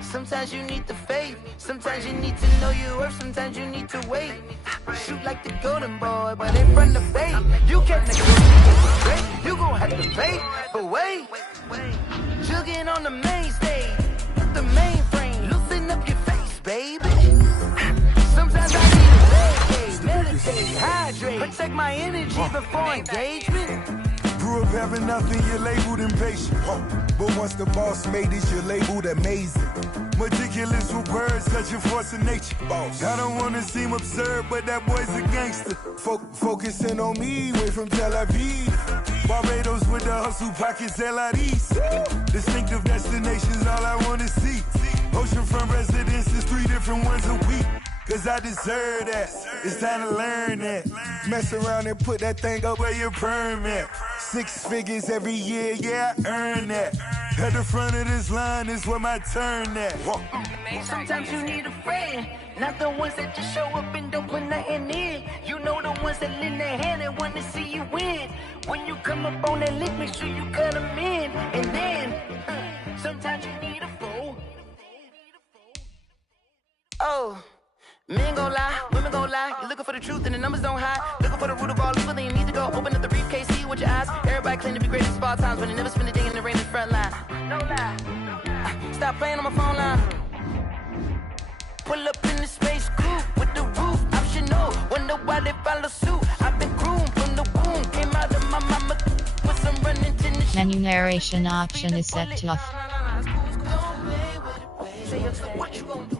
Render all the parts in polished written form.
Sometimes you need the faith, sometimes you need to know your worth, sometimes you need to wait. Shoot like the golden boy, but in front of bait. You can't negotiate, you gon' have to pay. But wait, jugging on the main stage, the mainframe, loosen up your face, baby. Sometimes I need a vacate, meditate, hydrate, protect my energy before engagement. Grew up having nothing, you're labeled impatient. But once the boss made it, you're labeled amazing. Meticulous with words, such a force of nature. Boss. I don't wanna seem absurd, but that boy's a gangster. Focusing on me, way from Tel Aviv. Barbados with the hustle pockets, LIDs. Distinctive destinations, all I wanna see. Oceanfront residences, 3 different ones a week. Cause I deserve that, it's time to learn that. Mess around and put that thing up where your permit. 6 figures every year, yeah, I earn that. At the front of this line is where my turn at. Sometimes you need a friend, not the ones that just show up and don't put nothing in. You know the ones that lend their hand and want to see you win. When you come up on that lick, make sure you cut them in. And then, sometimes you need a fool. Oh. Men gon' lie, women gon' lie. You're looking for the truth and the numbers don't hide. Looking for the root of all evil, then you need to go open up the briefcase, see with your eyes. Everybody claim to be great at small times, but they never spend a day in the rain in the front line. No lie. Stop playing on my phone line. Pull up in the space coupe with the roof optional. Wonder why they follow suit. I've been groomed from the womb. Came out of my mama with some running to the Menu narration option is set to off. What you gonna do?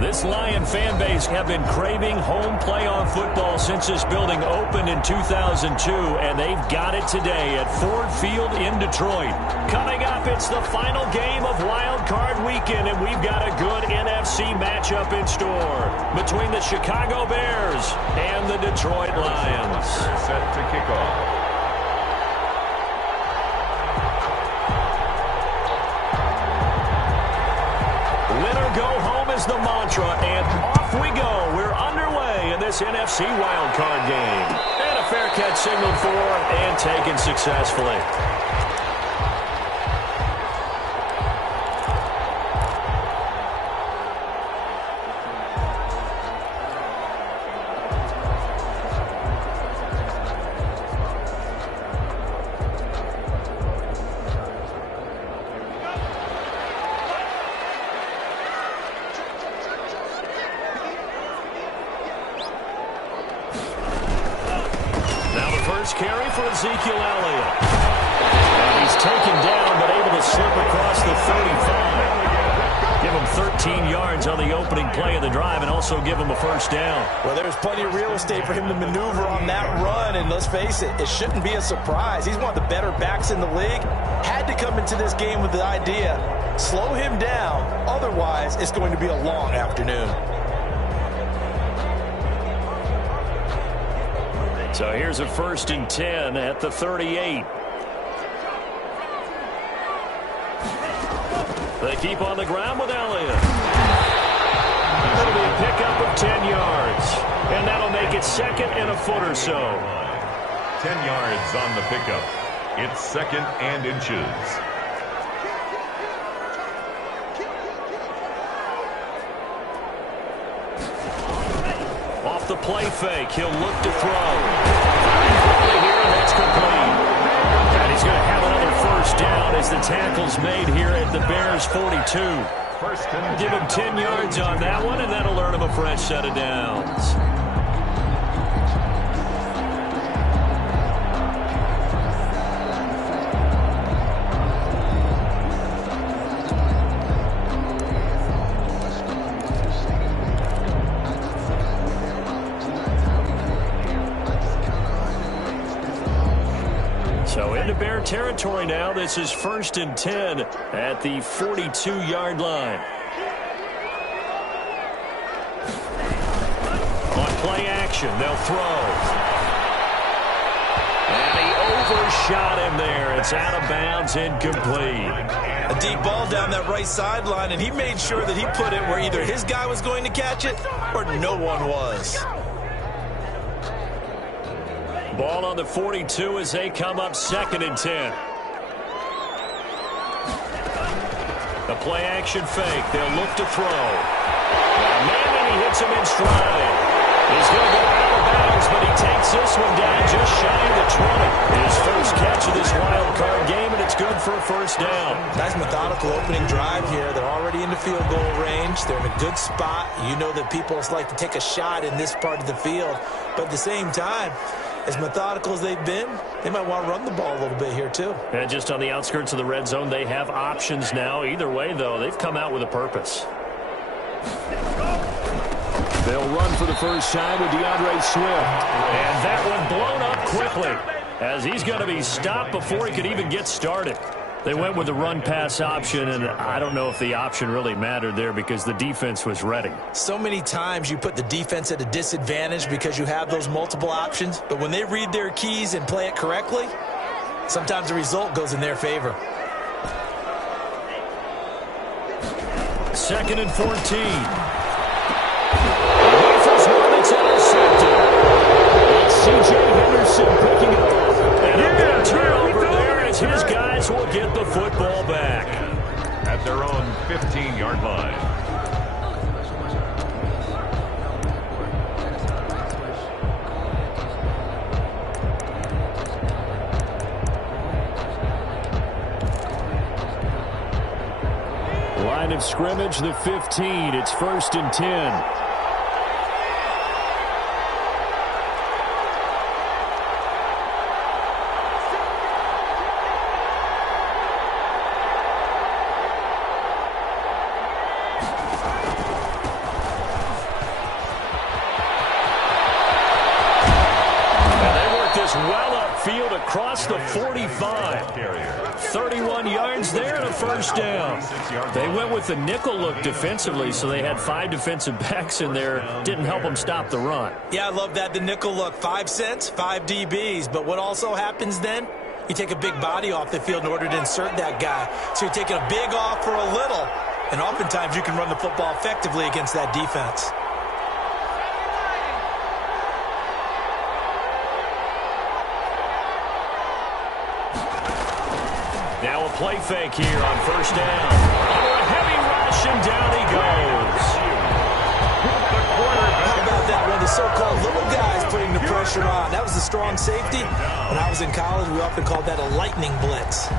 This Lion fan base have been craving home playoff football since this building opened in 2002, and they've got it today at Ford Field in Detroit. Coming up, it's the final game of Wild Card Weekend, and we've got a good NFC matchup in store between the Chicago Bears and the Detroit Lions. Set to kick off. Go home is the mantra, and off we go. We're underway in this NFC wildcard game. And a fair catch signaled for and taken successfully. first carry for Ezekiel Elliott. And he's taken down, but able to slip across the 35. Give him 13 yards on the opening play of the drive and also give him a first down. Well, there's plenty of real estate for him to maneuver on that run, and let's face it, it shouldn't be a surprise. He's one of the better backs in the league. Had to come into this game with the idea, slow him down, otherwise it's going to be a long afternoon. So here's a 1st and 10 at the 38. They keep on the ground with Elliott. That'll be a pickup of 10 yards. And that'll make it 2nd and a foot or so. 10 yards on the pickup. It's 2nd and inches. Off the play fake, he'll look to throw. Here, and that's complete. And he's going to have another first down as the tackle's made here at the Bears' 42. Give him 10 yards on that one, and that'll earn him a fresh set of downs. So into Bear territory now. This is 1st and 10 at the 42-yard line. On play action, they'll throw. And he overshot him there. It's out of bounds, incomplete. A deep ball down that right sideline, and he made sure that he put it where either his guy was going to catch it or no one was. Ball on the 42 as they come up 2nd and 10. The play action fake. They'll look to throw. And he hits him in stride. He's going to go out of bounds, but he takes this one down just shy of the 20. His first catch of this wild card game, and it's good for a first down. Nice methodical opening drive here. They're already in the field goal range. They're in a good spot. You know that people like to take a shot in this part of the field. But at the same time, as methodical as they've been, they might want to run the ball a little bit here too. And just on the outskirts of the red zone, they have options now. Either way, though, they've come out with a purpose. They'll run for the first time with DeAndre Swift. And that one blown up quickly as he's going to be stopped before he could even get started. They went with the run-pass option, and I don't know if the option really mattered there because the defense was ready. So many times you put the defense at a disadvantage because you have those multiple options, but when they read their keys and play it correctly, sometimes the result goes in their favor. 2nd and 14. He first one that's intercepted. It's C.J. Henderson picking it up. And a big turnover there as his guys will get the football back. At their own 15-yard line. Line of scrimmage, the 15. It's 1st and 10. Across the 45. 31 yards there and a first down. They went with the nickel look defensively, so they had 5 defensive backs in there. Didn't help them stop the run. Yeah, I love that, the nickel look. 5 cents, 5 DBs. But what also happens then? You take a big body off the field in order to insert that guy. So you're taking a big off for a little. And oftentimes you can run the football effectively against that defense. Now a play fake here on first down. Under a heavy rush, and down he goes. How about that one? The so-called little guys putting the pressure on. That was a strong safety. When I was in college, we often called that a lightning blitz.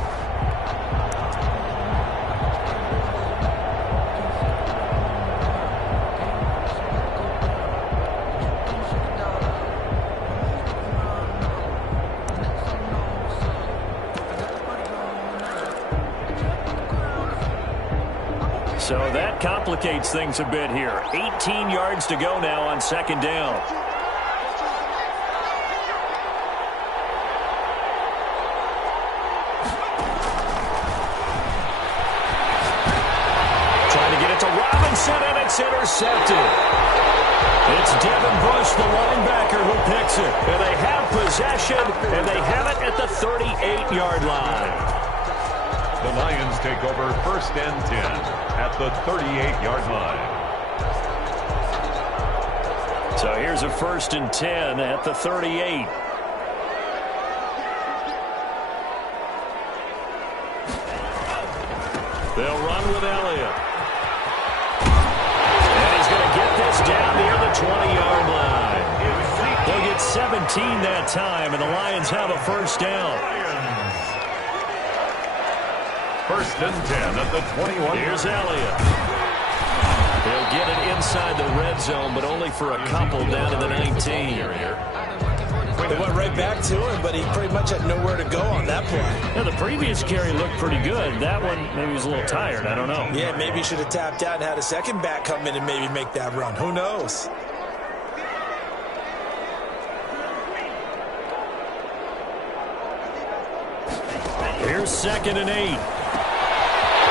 So that complicates things a bit here. 18 yards to go now on second down. Trying to get it to Robinson, and it's intercepted. It's Devin Bush, the linebacker, who picks it. And they have possession, and they have it at the 38-yard line. The Lions take over 1st and 10 at the 38-yard line. So here's a 1st and 10 at the 38. They'll run with Elliott. And he's going to get this down near the 20-yard line. They'll get 17 that time, and the Lions have a 1st down. 1st and 10 at the 21. Here's Elliott. They'll get it inside the red zone, but only for a couple down to the 19. They went right back to him, but he pretty much had nowhere to go on that play. Yeah, the previous carry looked pretty good. That one, maybe he was a little tired. I don't know. Yeah, maybe he should have tapped out and had a second back come in and maybe make that run. Who knows? Here's 2nd and 8.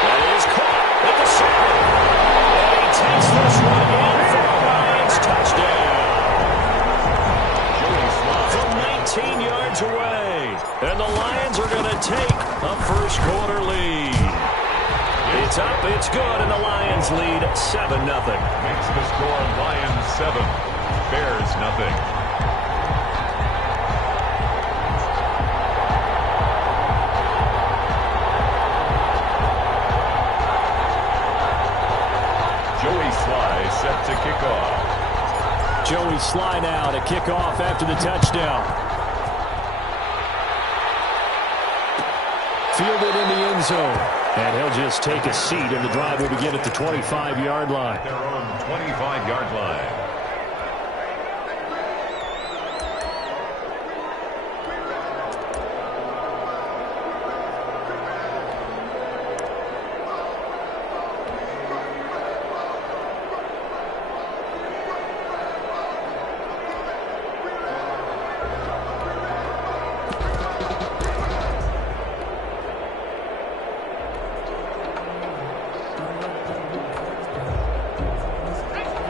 That is caught at the 7. And he takes this one in for a Lions touchdown. From 19 yards away. And the Lions are going to take a first quarter lead. It's up, it's good, and the Lions lead 7-0. Makes the score Lions 7, Bears nothing. Set to kick off. Joey Sly now to kick off after the touchdown. Fielded in the end zone. And he'll just take a seat, and the drive will begin at the 25-yard line. Their own 25-yard line.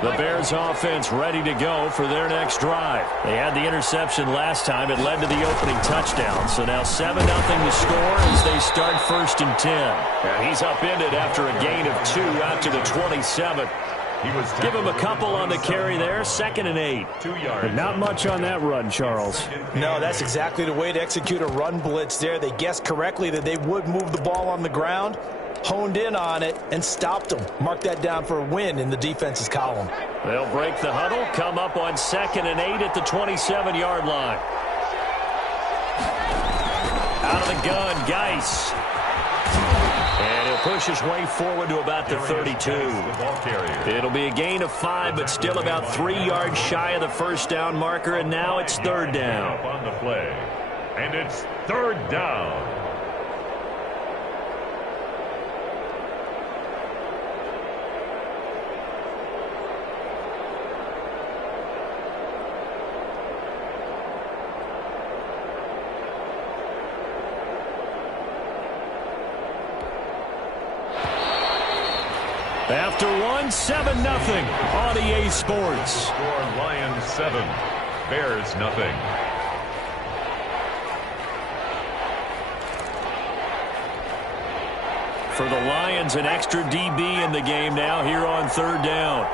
The Bears offense ready to go for their next drive. They had the interception last time. It led to the opening touchdown. So now 7-0 to score as they start 1st and 10. And he's upended after a gain of 2 out to the 27. Give him a couple on the carry there. 2nd and 8. 2 yards. But not much on that run, Charles. No, that's exactly the way to execute a run blitz there. They guessed correctly that they would move the ball on the ground, honed in on it, and stopped them. Mark that down for a win in the defense's column. They'll break the huddle, come up on 2nd and 8 at the 27-yard line. Out of the gun, Geis. And he'll push his way forward to about the 32. It'll be a gain of 5, but still about 3 yards shy of the first down marker, and now it's 3rd down. On the play. And it's 3rd down. After one, 7-0 on EA Sports. Score Lions 7, Bears nothing. For the Lions, an extra DB in the game now here on 3rd down.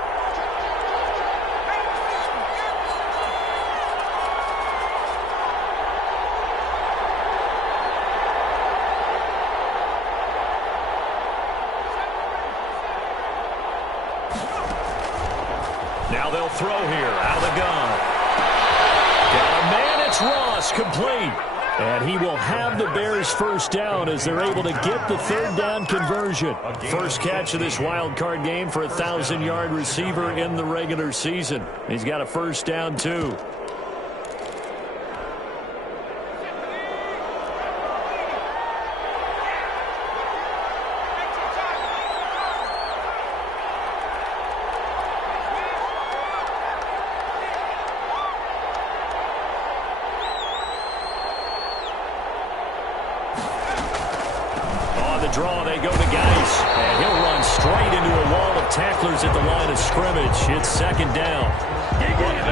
Now they'll throw here out of the gun. Got a man, it's Ross, complete. And he will have the Bears first down as they're able to get the 3rd down conversion. First catch of this wild card game for a 1,000-yard receiver in the regular season. He's got a first down, too. draw. They go to Geis. And he'll run straight into a wall of tacklers at the line of scrimmage. It's second down.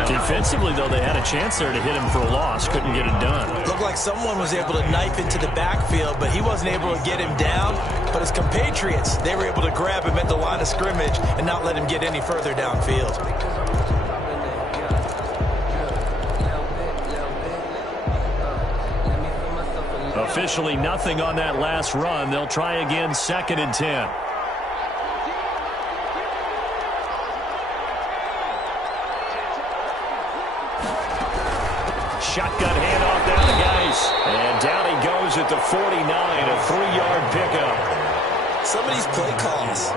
Defensively, though, they had a chance there to hit him for a loss. Couldn't get it done. Looked like someone was able to knife into the backfield, but he wasn't able to get him down. But his compatriots, they were able to grab him at the line of scrimmage and not let him get any further downfield. Officially nothing on that last run. They'll try again, 2nd and 10. Shotgun handoff down to Geis. And down he goes at the 49, a 3-yard pickup. Some of these play calls,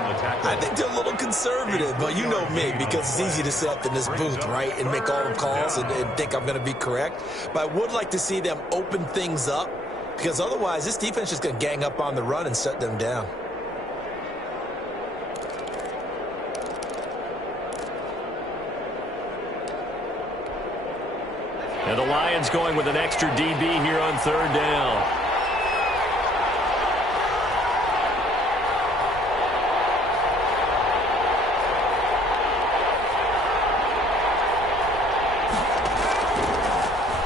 I think they're a little conservative, but you know me, because it's easy to sit up in this booth, right, and make all the calls and think I'm going to be correct. But I would like to see them open things up, because otherwise this defense is going to gang up on the run and shut them down. And the Lions going with an extra DB here on 3rd down.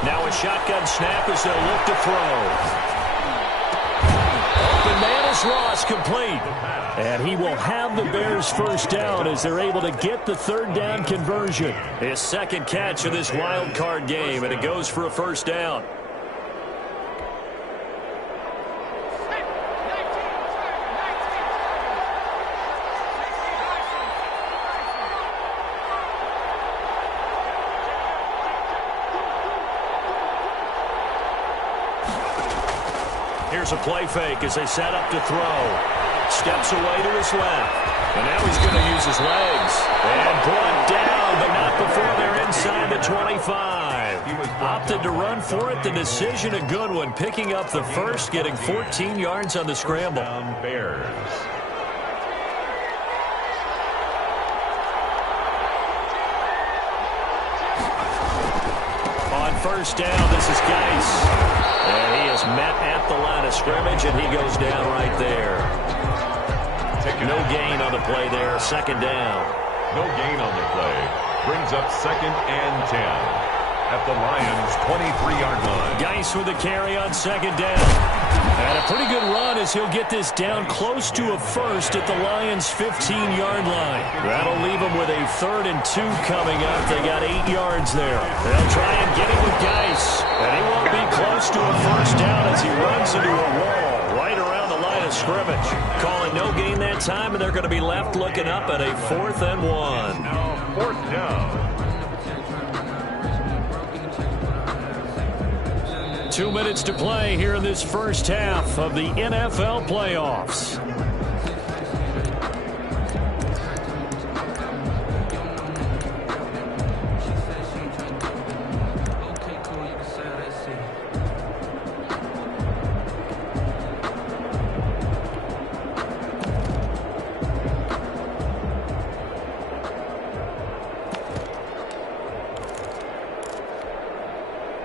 Now a shotgun snap as they'll look to throw. Open man is Ross, complete. And he will have the Bears' first down as they're able to get the 3rd down conversion. His 2nd catch of this wild card game, and it goes for a first down. Here's a play fake as they set up to throw. Steps away to his left. And now he's going to use his legs. And brought down, but not before they're inside the 25. Opted to run for it. The decision a good one. Picking up the first, getting 14 yards on the scramble. Bears. On first down, this is Geis. And he is met at the line of scrimmage, and he goes down right there. No gain on the play there, 2nd down. No gain on the play. Brings up 2nd and 10 at the Lions' 23-yard line. Geis with a carry on 2nd down. And a pretty good run as he'll get this down close to a first at the Lions' 15-yard line. That'll leave them with a 3rd and 2 coming up. They got 8 yards there. They'll try and get it with Geis. And he won't be close to a first down as he runs into a wall right around the line of scrimmage. Calling no gain that time, and they're going to be left looking up at a 4th and 1. Now 4th down. 2 minutes to play here in this first half of the NFL playoffs.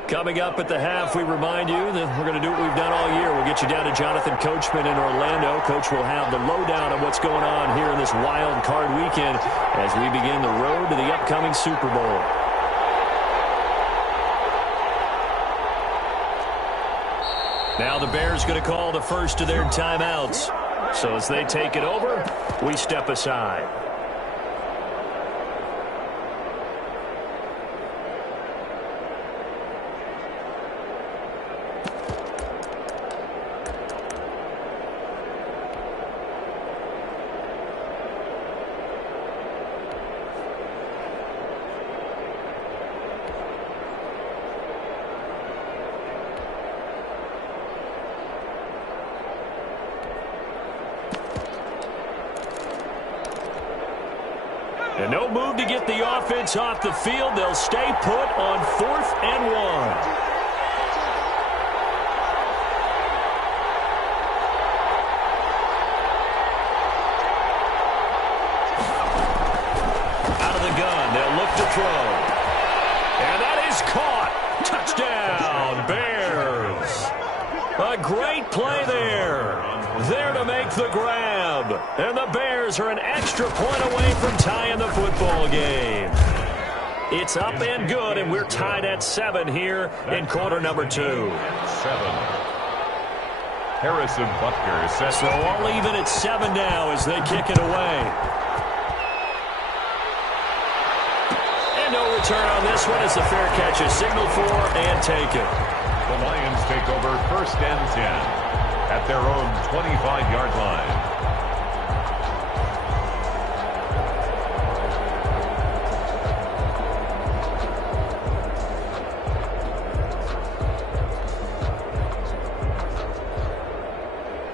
Coming up at the half, we remind you that we're going to do what we've done all year. We'll get you down to Jonathan Coachman in Orlando. Coach will have the lowdown on what's going on here in this wild card weekend as we begin the road to the upcoming Super Bowl. Now the Bears going to call the first of their timeouts. So as they take it over, we step aside. And no move to get the offense off the field. They'll stay put on 4th and 1. Out of the gun, they'll look to throw. And that is caught. Touchdown, Bears. A great play there. There to to make the grab. And the Bears are an extra point away from tying the football game. It's up and good, and we're tied at 7 here in quarter number 2. 7. Harrison Butker sets. So all even at 7 now as they kick it away. And no return on this one as the fair catch is signaled for and taken. The Lions take over 1st and 10 at their own 25-yard line.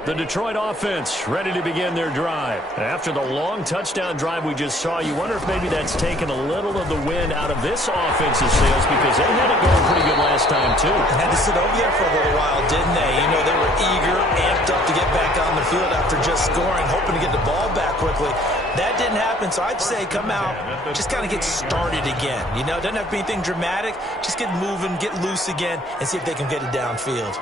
The Detroit offense ready to begin their drive. After the long touchdown drive we just saw, you wonder if maybe that's taken a little of the wind out of this offense's sails because they had it going pretty good last time, too. Had to sit over there for a little while, didn't they? You know, they were eager, amped up to get back on the field after just scoring, hoping to get the ball back quickly. That didn't happen, so I'd say come out, just kind of get started again. You know, doesn't have to be anything dramatic. Just get moving, get loose again, and see if they can get it downfield.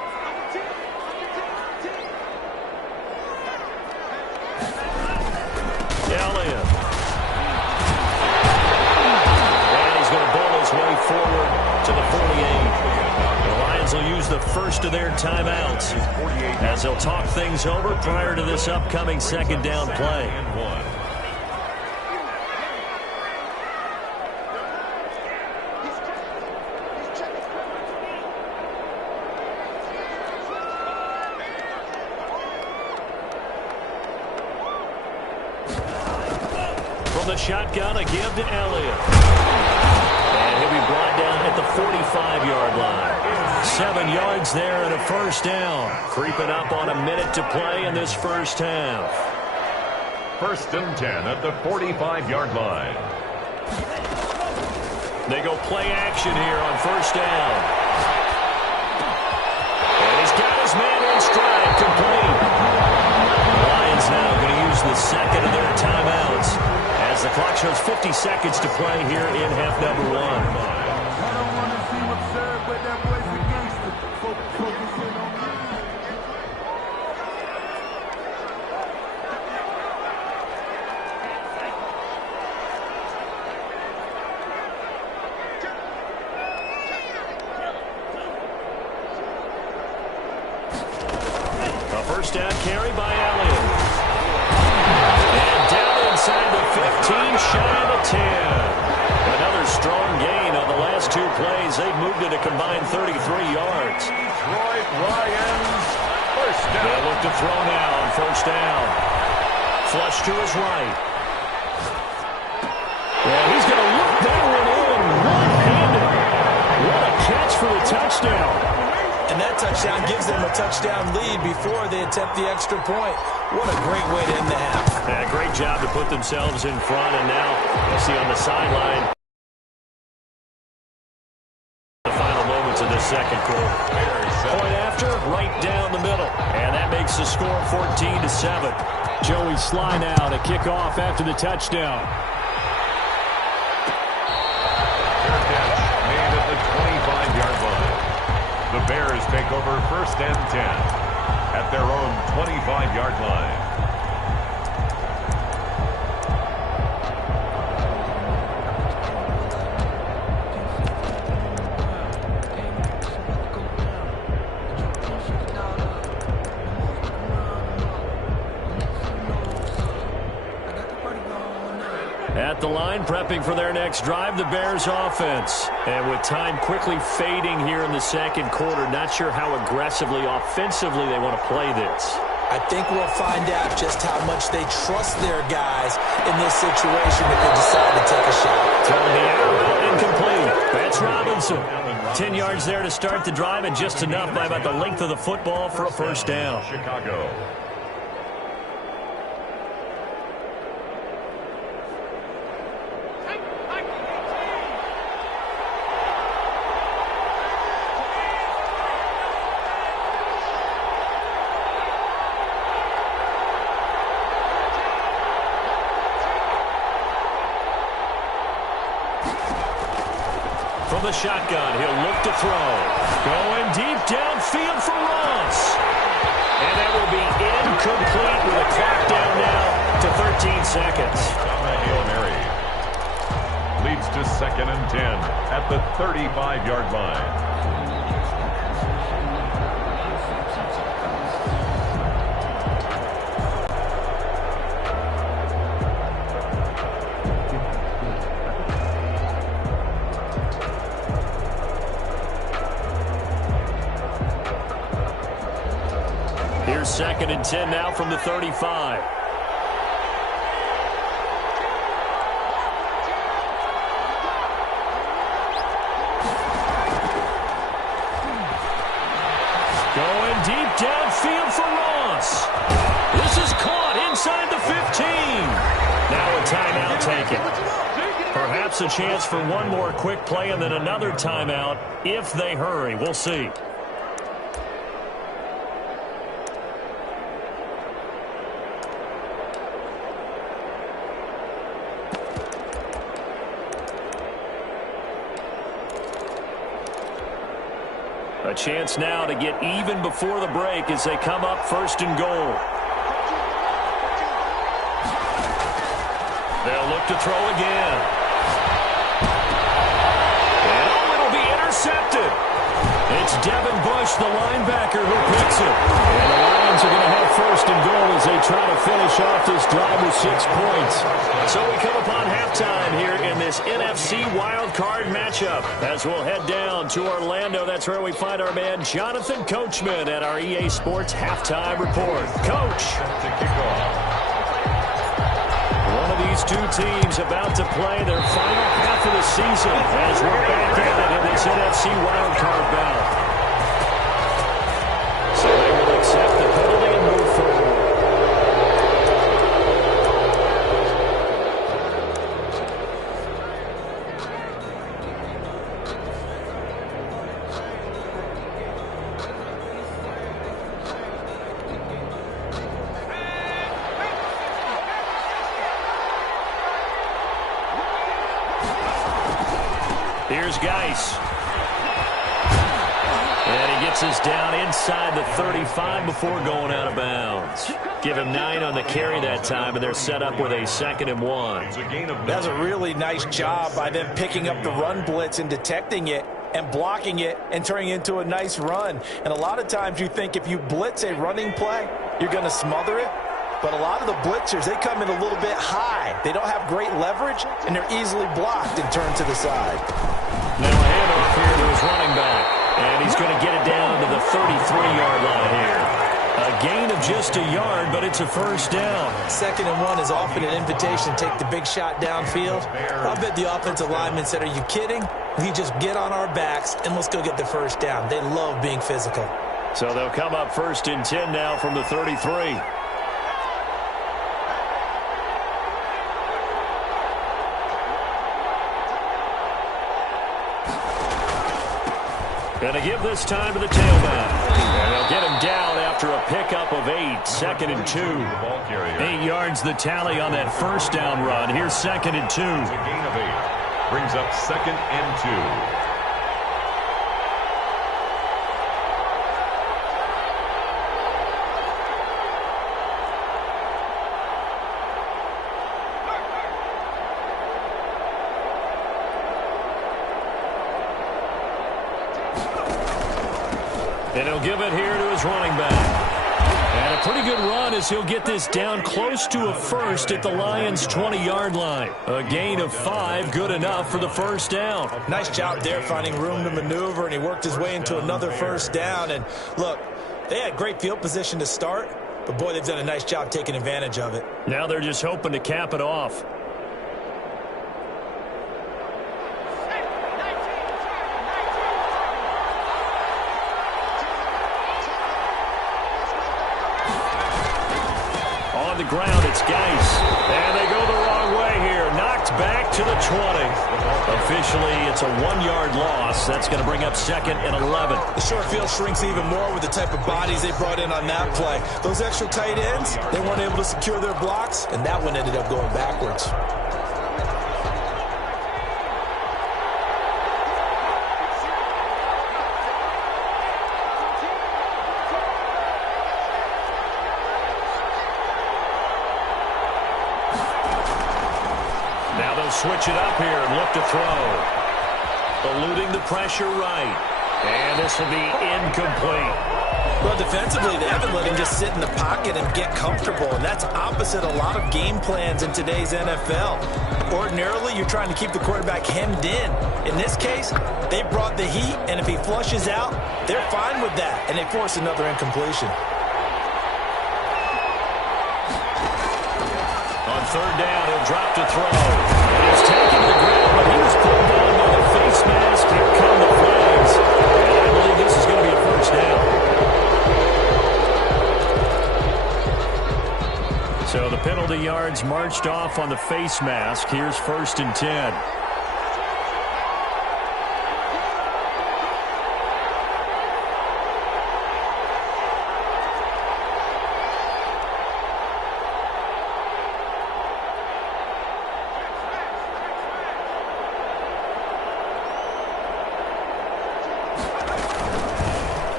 The first of their timeouts as they'll talk things over prior to this upcoming 2nd down play. From the shotgun, a give to Elliott. And he'll be brought down at the 45-yard line. 7 yards there and a 1st down. Creeping up on a minute to play in this first half. 1st and 10 at the 45-yard line. They go play action here on 1st down. And he's got his man in stride, complete. The Lions now going to use the second of their timeouts as the clock shows 50 seconds to play here in half number 1. Down carry by Elliott. And down inside the 15, shy of the 10. Another strong gain on the last 2 plays. They've moved it a combined 33 yards. Detroit Lions, 1st down. They'll look to throw now on 1st down. Flush to his right. Well, he's going to look that one in one-handed. What a catch for the touchdown. And that touchdown gives them a touchdown lead before they attempt the extra point. What a great way to end the half. Yeah, great job to put themselves in front, and now you see on the sideline the final moments of this 2nd quarter. Point after, right down the middle. And that makes the score 14-7. Joey Sly now to kick off after the touchdown. Fair catch made at the 25-yard line. The Bears take over 1st and 10 at their own 25-yard line. At the line, prepping for their next drive, the Bears offense. And with time quickly fading here in the 2nd quarter, not sure how aggressively, offensively they want to play this. I think we'll find out just how much they trust their guys in this situation if they decide to take a shot. Throwing the arrow incomplete. That's Robinson. 10 yards there to start the drive, and just enough by about the length of the football for a 1st down. Chicago. From the shotgun, he'll look to throw. Going deep downfield for Ross. And that will be complete with a clock down now to 13 seconds. On the Hail Mary. Leads to 2nd and 10 at the 35-yard line. Here's 2nd and 10 now from the 35. Going deep downfield for Ross. This is caught inside the 15. Now a timeout taken. Perhaps a chance for one more quick play and then another timeout if they hurry. We'll see. A chance now to get even before the break as they come up 1st and goal. They'll look to throw again. And it'll be intercepted. It's Devin Bush, the linebacker, who picks it. And the Lions are going to have 1st and goal as they try to finish off this drive with 6 points. So we come upon halftime here in this NFC wildcard matchup as we'll head down to Orlando. That's where we find our man Jonathan Coachman at our EA Sports Halftime Report. Coach. One of these two teams about to play their final half of the season as we're back at it in this NFC wildcard bout. So they will accept the penalty and move forward. Here's Geis. And he gets us down inside the 35 before going out of bounds. Give him 9 on the carry that time, and they're set up with a 2nd and 1. That's a really nice job by them picking up the run blitz and detecting it and blocking it and turning it into a nice run. And a lot of times you think if you blitz a running play, you're going to smother it. But a lot of the blitzers, they come in a little bit high. They don't have great leverage, and they're easily blocked and turned to the side. Now a handoff here to his running back. And he's going to get it down to the 33-yard line here. A gain of just a yard, but it's a 1st down. 2nd and 1 is often an invitation to take the big shot downfield. I bet the offensive lineman said, are you kidding? We just get on our backs, and let's go get the 1st down. They love being physical. So they'll come up 1st and 10 now from the 33. Going to give this time to the tailback. And they'll get him down after a pickup of 8. 2nd and 2. 8 yards the tally on that 1st down run. Here's 2nd and 2. A gain of 8. Brings up 2nd and 2. And he'll give it here to his running back. And a pretty good run as he'll get this down close to a 1st at the Lions' 20-yard line. A gain of 5, good enough for the 1st down. Nice job there finding room to maneuver, and he worked his way into another 1st down. And look, they had great field position to start, but boy, they've done a nice job taking advantage of it. Now they're just hoping to cap it off. On the ground, it's Geis. And they go the wrong way here. Knocked back to the 20. Officially, it's a 1-yard loss. That's going to bring up 2nd and 11. The short field shrinks even more with the type of bodies they brought in on that play. Those extra tight ends, they weren't able to secure their blocks, and that one ended up going backwards. Now they'll switch it up here and look to throw. Eluding the pressure right. And this will be incomplete. Well, defensively, they haven't let him just sit in the pocket and get comfortable, and that's opposite a lot of game plans in today's NFL. Ordinarily, you're trying to keep the quarterback hemmed in. In this case, they brought the heat, and if he flushes out, they're fine with that, and they force another incompletion. On third down, he'll drop to throw. And he's taken to the ground, but he was pulled down by the face mask. Here come the flags. And I believe this is going to be a first down. So the penalty yards marched off on the face mask. Here's 1st and 10.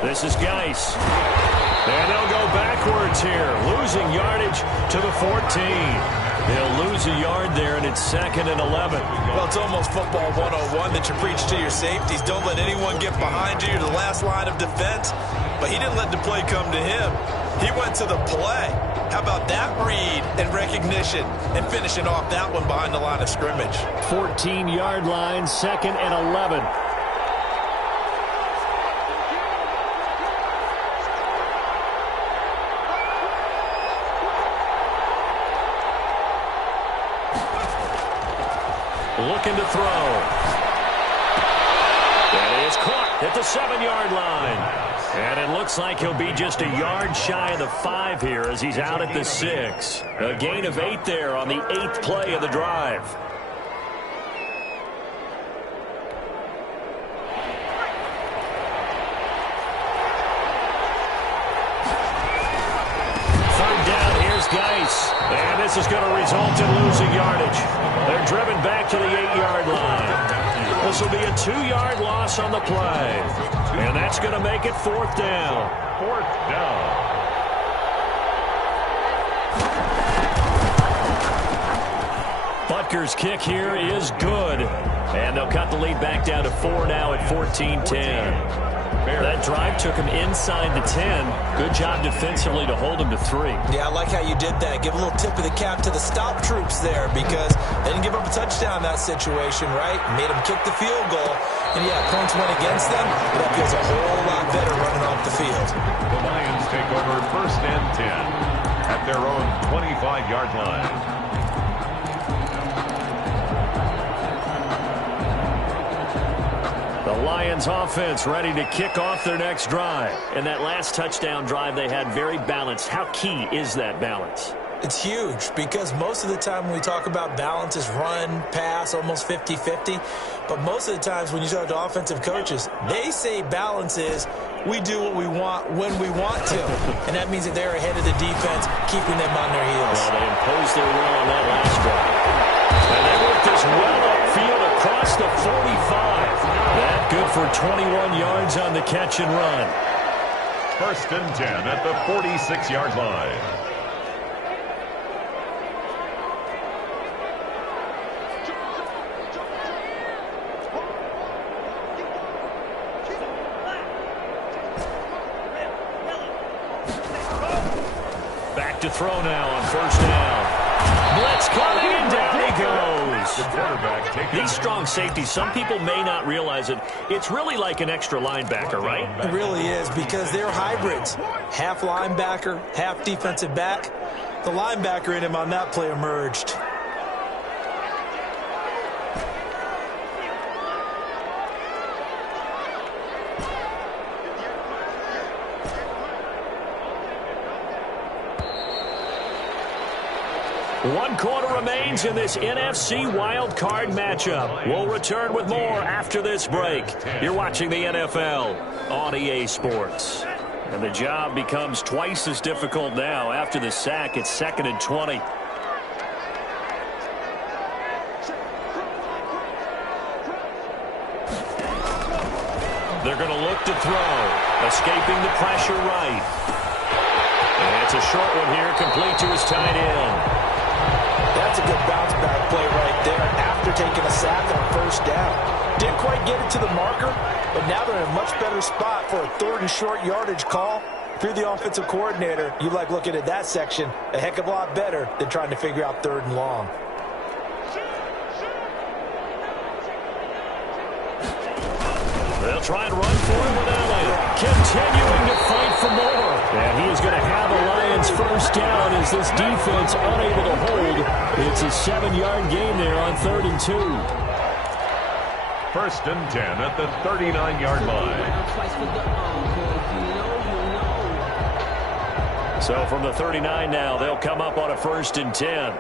This is Geis. And they'll go backwards here, losing yardage to the 14. They'll lose a yard there, and it's 2nd and 11. Well, it's almost football 101 that you preach to your safeties. Don't let anyone get behind you. You're the last line of defense. But he didn't let the play come to him. He went to the play. How about that read and recognition and finishing off that one behind the line of scrimmage? 14-yard line, 2nd and 11. Looking to throw. That is caught at the 7-yard line. And it looks like he'll be just a yard shy of the 5 here as he's out at the 6. A gain of 8 there on the 8th play of the drive. Third down, here's Geis. And this is going to result in losing yardage. They're driven back to the 8-yard line. This will be a 2-yard loss on the play. And that's going to make it 4th down. 4th down. Butker's kick here is good. And they'll cut the lead back down to 4 now at 14-10. That drive took him inside the 10. Good job defensively to hold him to 3. Yeah, I like how you did that. Give a little tip of the cap to the stop troops there because they didn't give up a touchdown in that situation, right? Made them kick the field goal. And, yeah, points went against them, but that feels a whole lot better running off the field. The Lions take over 1st and 10 at their own 25-yard line. The Lions offense ready to kick off their next drive. And that last touchdown drive they had very balanced. How key is that balance? It's huge because most of the time when we talk about balance is run, pass, almost 50-50. But most of the times when you talk to offensive coaches, they say balance is we do what we want when we want to. And that means that they're ahead of the defense, keeping them on their heels. Well, they imposed their will on that last drive. And they worked this well upfield across the 45. That good for 21 yards on the catch and run. 1st and 10 at the 46-yard line. Back to throw now on 1st down. Blitz coming, and down he goes. The quarterback taking These strong safeties, some people may not realize it. It's really like an extra linebacker, right? It really is because they're hybrids. Half linebacker, half defensive back. The linebacker in him on that play emerged. One quarter remains in this NFC Wild Card matchup. We'll return with more after this break. You're watching the NFL on EA Sports. And the job becomes twice as difficult now. After the sack, it's 2nd and 20. They're going to look to throw. Escaping the pressure right. And it's a short one here, complete to his tight end. That's a good bounce back play right there. taking a sack on first down. Didn't quite get it to the marker, but now they're in a much better spot for a 3rd and short yardage call. If you're the offensive coordinator, you like looking at that section a heck of a lot better than trying to figure out 3rd and long. They'll try and run for it with Elliott. Continuing to fight for more. And he is going to have a Lions first down as this defense unable to hold. It's a 7-yard gain there on 3rd and 2. 1st and 10 at the 39-yard line. So from the 39 now, they'll come up on a 1st and 10.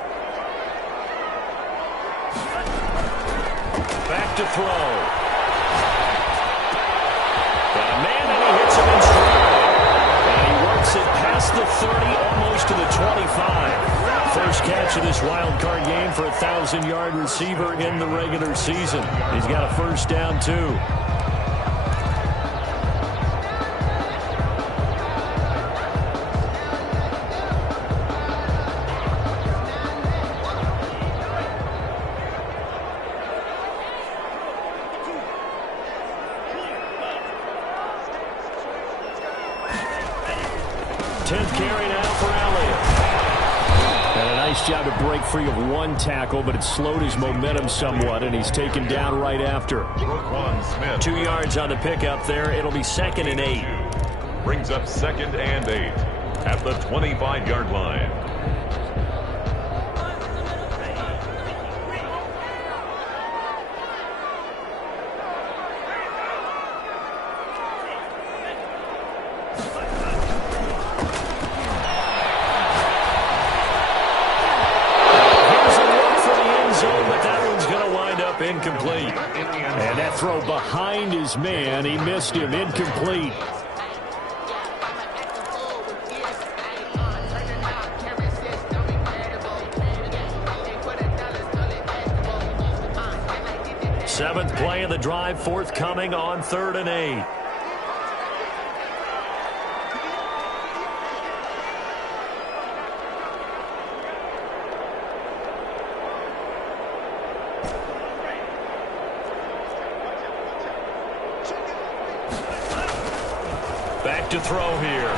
Back to throw. Got a man and he hits him in stride. And he works it past the 30, almost to the 25. First catch of this wild card game for a 1,000-yard receiver in the regular season. He's got a first down, too. Job to break free of one tackle, but it slowed his momentum somewhat, and he's taken down right after. 2 yards on the pickup there. It'll be 2nd and 8. Brings up 2nd and 8 at the 25-yard line. Incomplete. And that throw behind his man. He missed him. Incomplete. Seventh play of the drive, forthcoming on 3rd and 8. Back to throw here.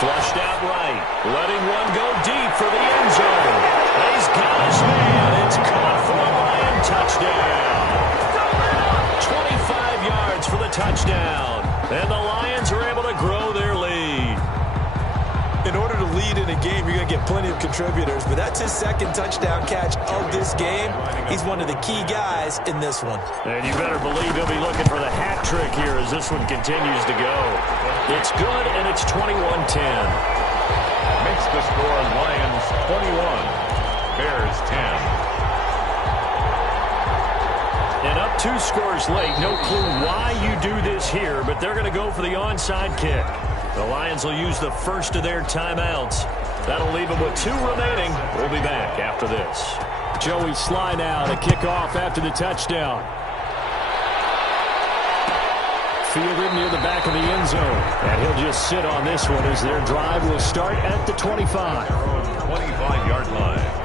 Flushed out right. Letting one go deep for the end zone. He's got his man. It's caught for a Lion touchdown. 25 yards for the touchdown. And the Lions are able to grow their lead. In order to lead in a game, you're going to get plenty of contributors, but that's his 2nd touchdown catch of this game. He's one of the key guys in this one. And you better believe he'll be looking for the hat trick here as this one continues to go. It's good, and it's 21-10. Makes the score Lions 21, Bears 10. And up 2 scores late. No clue why you do this here, but they're going to go for the onside kick. The Lions will use the first of their timeouts. That'll leave them with 2 remaining. We'll be back after this. Joey Sly now to kick off after the touchdown. Fielded near the back of the end zone. And he'll just sit on this one as their drive will start at the 25. 25-yard line.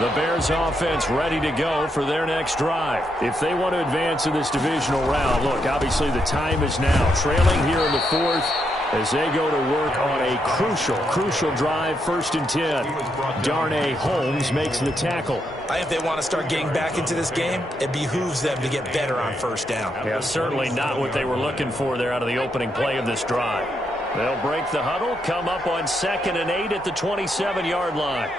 The Bears offense ready to go for their next drive. If they want to advance in this divisional round, look, obviously the time is now. Trailing here in the 4th as they go to work on a crucial drive, 1st and 10. Darnay Holmes makes the tackle. I think they want to start getting back into this game. It behooves them to get better on first down. Yeah, certainly not what they were looking for there out of the opening play of this drive. They'll break the huddle, come up on 2nd and 8 at the 27-yard line.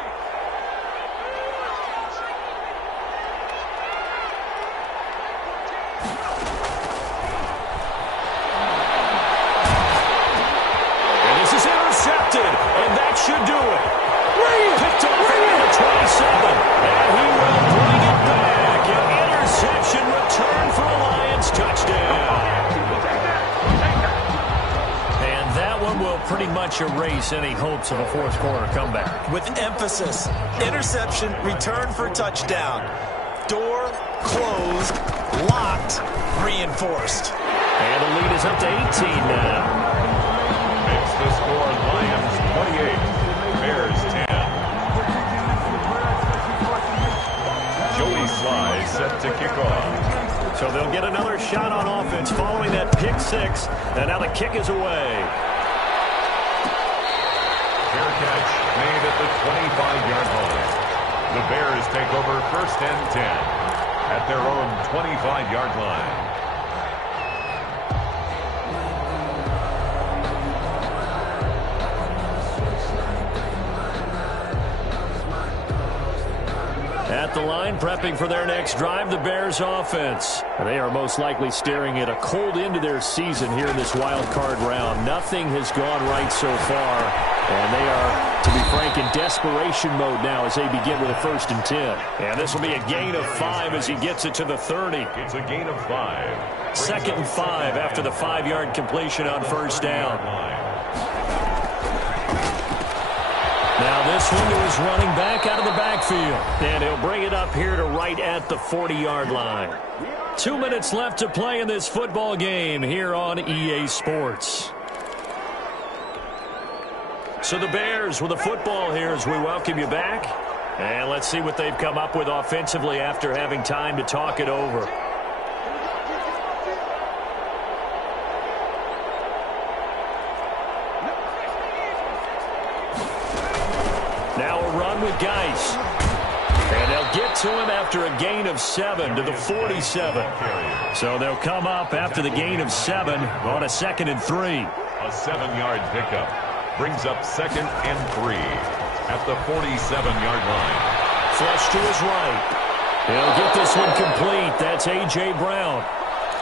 Should do it. Picked off around the 27. And he will bring it back. An interception return for a Lions touchdown. And that one will pretty much to erase any hopes of a fourth quarter comeback. With emphasis, interception, return for touchdown. Door closed, locked, reinforced. And the lead is up to 18 now. Makes the score Lions 28, Bears 10. Joey Sly set to kick off. So they'll get another shot on offense following that pick six. And now the kick is away. Fair catch made at the 25-yard line. The Bears take over first and 10 at their own 25-yard line. At the line, prepping for their next drive, the Bears offense. They are most likely staring at a cold end to their season here in this wild card round. Nothing has gone right so far, and they are, to be frank, in desperation mode now as they begin with a 1st and 10. And this will be a gain of 5 as he gets it to the 30. It's a gain of 5. 2nd and 5 after the 5-yard completion on first down. Now this one is running back out of the backfield. And he'll bring it up here to right at the 40-yard line. 2 minutes left to play in this football game here on EA Sports. So the Bears with the football here as we welcome you back. And let's see what they've come up with offensively after having time to talk it over. Now a run with Geis. And they'll get to him after a gain of 7 to the 47. So they'll come up after the gain of 7 on a 2nd and 3. A 7-yard pickup brings up 2nd and 3 at the 47-yard line. Flush to his right. He'll get this one complete. That's A.J. Brown.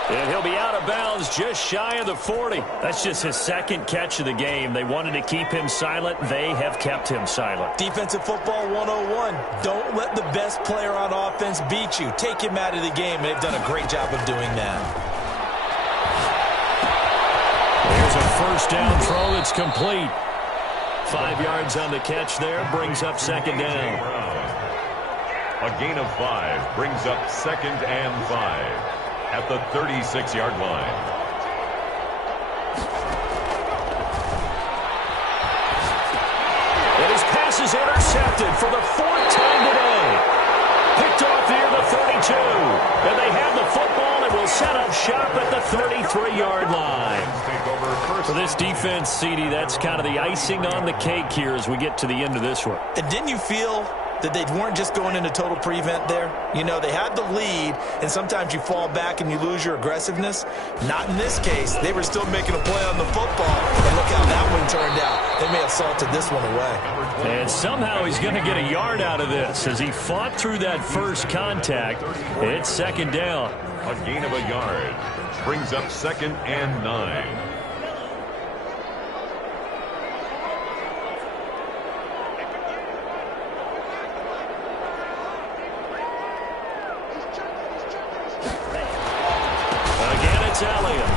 And he'll be out of bounds just shy of the 40. That's just his 2nd catch of the game. They wanted to keep him silent. They have kept him silent. Defensive football 101. Don't let the best player on offense beat you. Take him out of the game. They've done a great job of doing that. Here's a first down throw that's complete. 5 yards on the catch there. Brings up 2nd down. A gain of 5 brings up 2nd and 5. At the 36-yard line. And his pass is intercepted for the 4th time today. Picked off near the 32. And they have the football and will set up shop at the 33-yard line. For this defense, CD, that's kind of the icing on the cake here as we get to the end of this one. And didn't you feel that they weren't just going into total prevent there? You know, they had the lead, and sometimes you fall back and you lose your aggressiveness. Not in this case. They were still making a play on the football, and look how that one turned out. They may have salted this one away. And somehow he's going to get a yard out of this as he fought through that first contact. It's 2nd down. A gain of a yard brings up 2nd and 9. Elliott.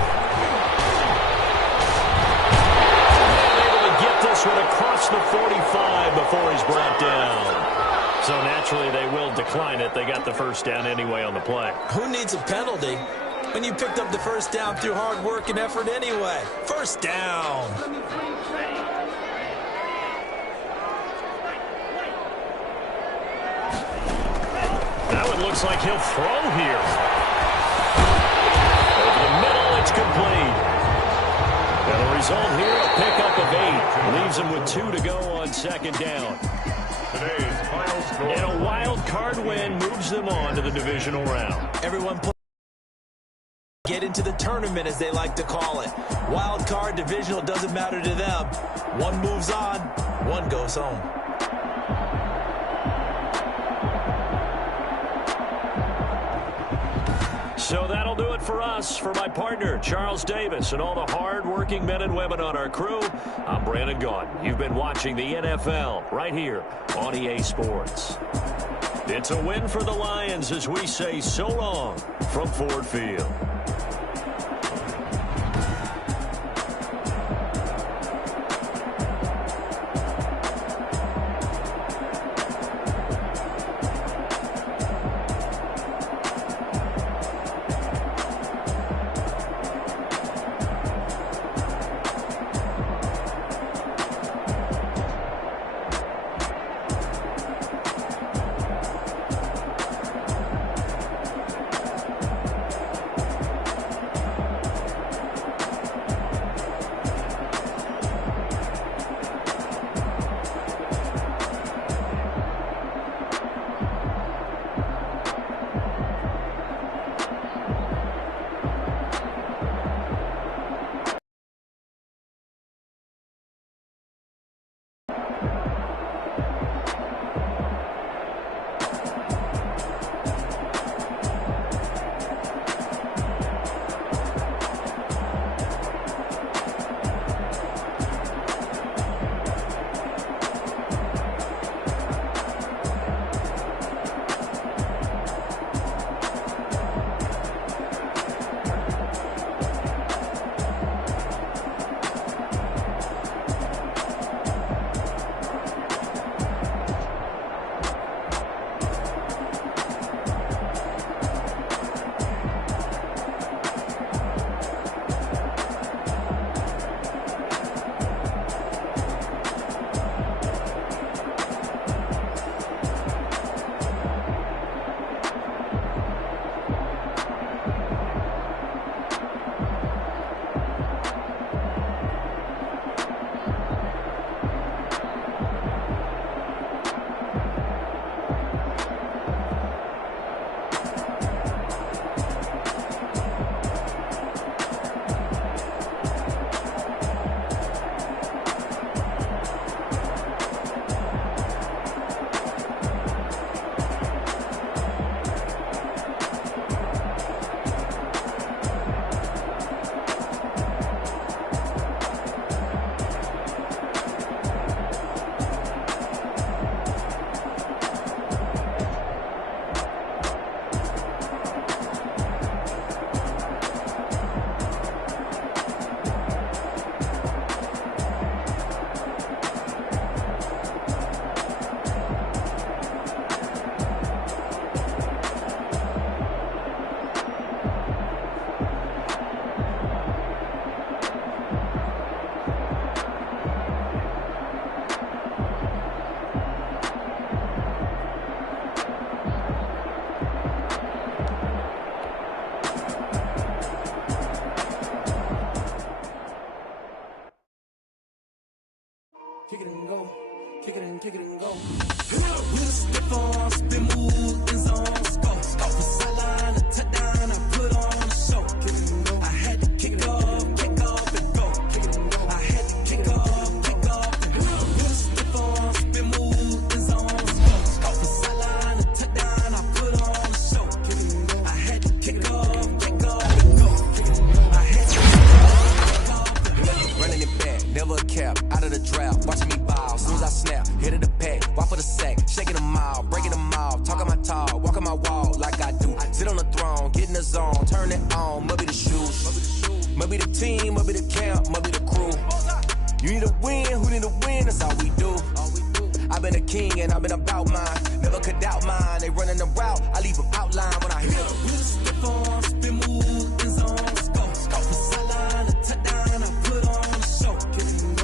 Able to get this one across the 45 before he's brought down. So naturally they will decline it. They got the first down anyway on the play. Who needs a penalty when you picked up the first down through hard work and effort anyway? First down. That one looks like he'll throw here. Over the middle, it's complete. And the result here, a pickup of 8. Leaves him with 2 to go on 2nd down. Today's final score. And a wild card win moves them on to the divisional round. Everyone get into the tournament, as they like to call it. Wild card, divisional, doesn't matter to them. One moves on, one goes home. So that'll do it for us. For my partner, Charles Davis, and all the hard-working men and women on our crew, I'm Brandon Gaudin. You've been watching the NFL right here on EA Sports. It's a win for the Lions as we say so long from Ford Field. go. With a stiff arm, spin move in zones, go. Off the sideline, a touchdown, I put on a show. I had to kick off and go. I had to kick off and go. With a stiff arm, spin move in zones, go. Off the sideline, a touchdown, I put on a show. I had to kick off and go. I had to kick off and go. Running it back, never a cap, out of the draft, watching me ball. Soon as I snap, hit of the pack, walk for the sack, shaking them all, breaking them all, talking my talk, walking my wall like I do. Sit on the throne, get in the zone, turn it on, must be the shoes, must be the team, must be the camp, must be the crew. You need a win, who need a win, that's all we do. I've been a king and I've been about mine, never could doubt mine. They running the route, I leave them outline when I hit them. With a stiff arm, spin move in zones, go. Off the sideline, a touchdown, I put on a show.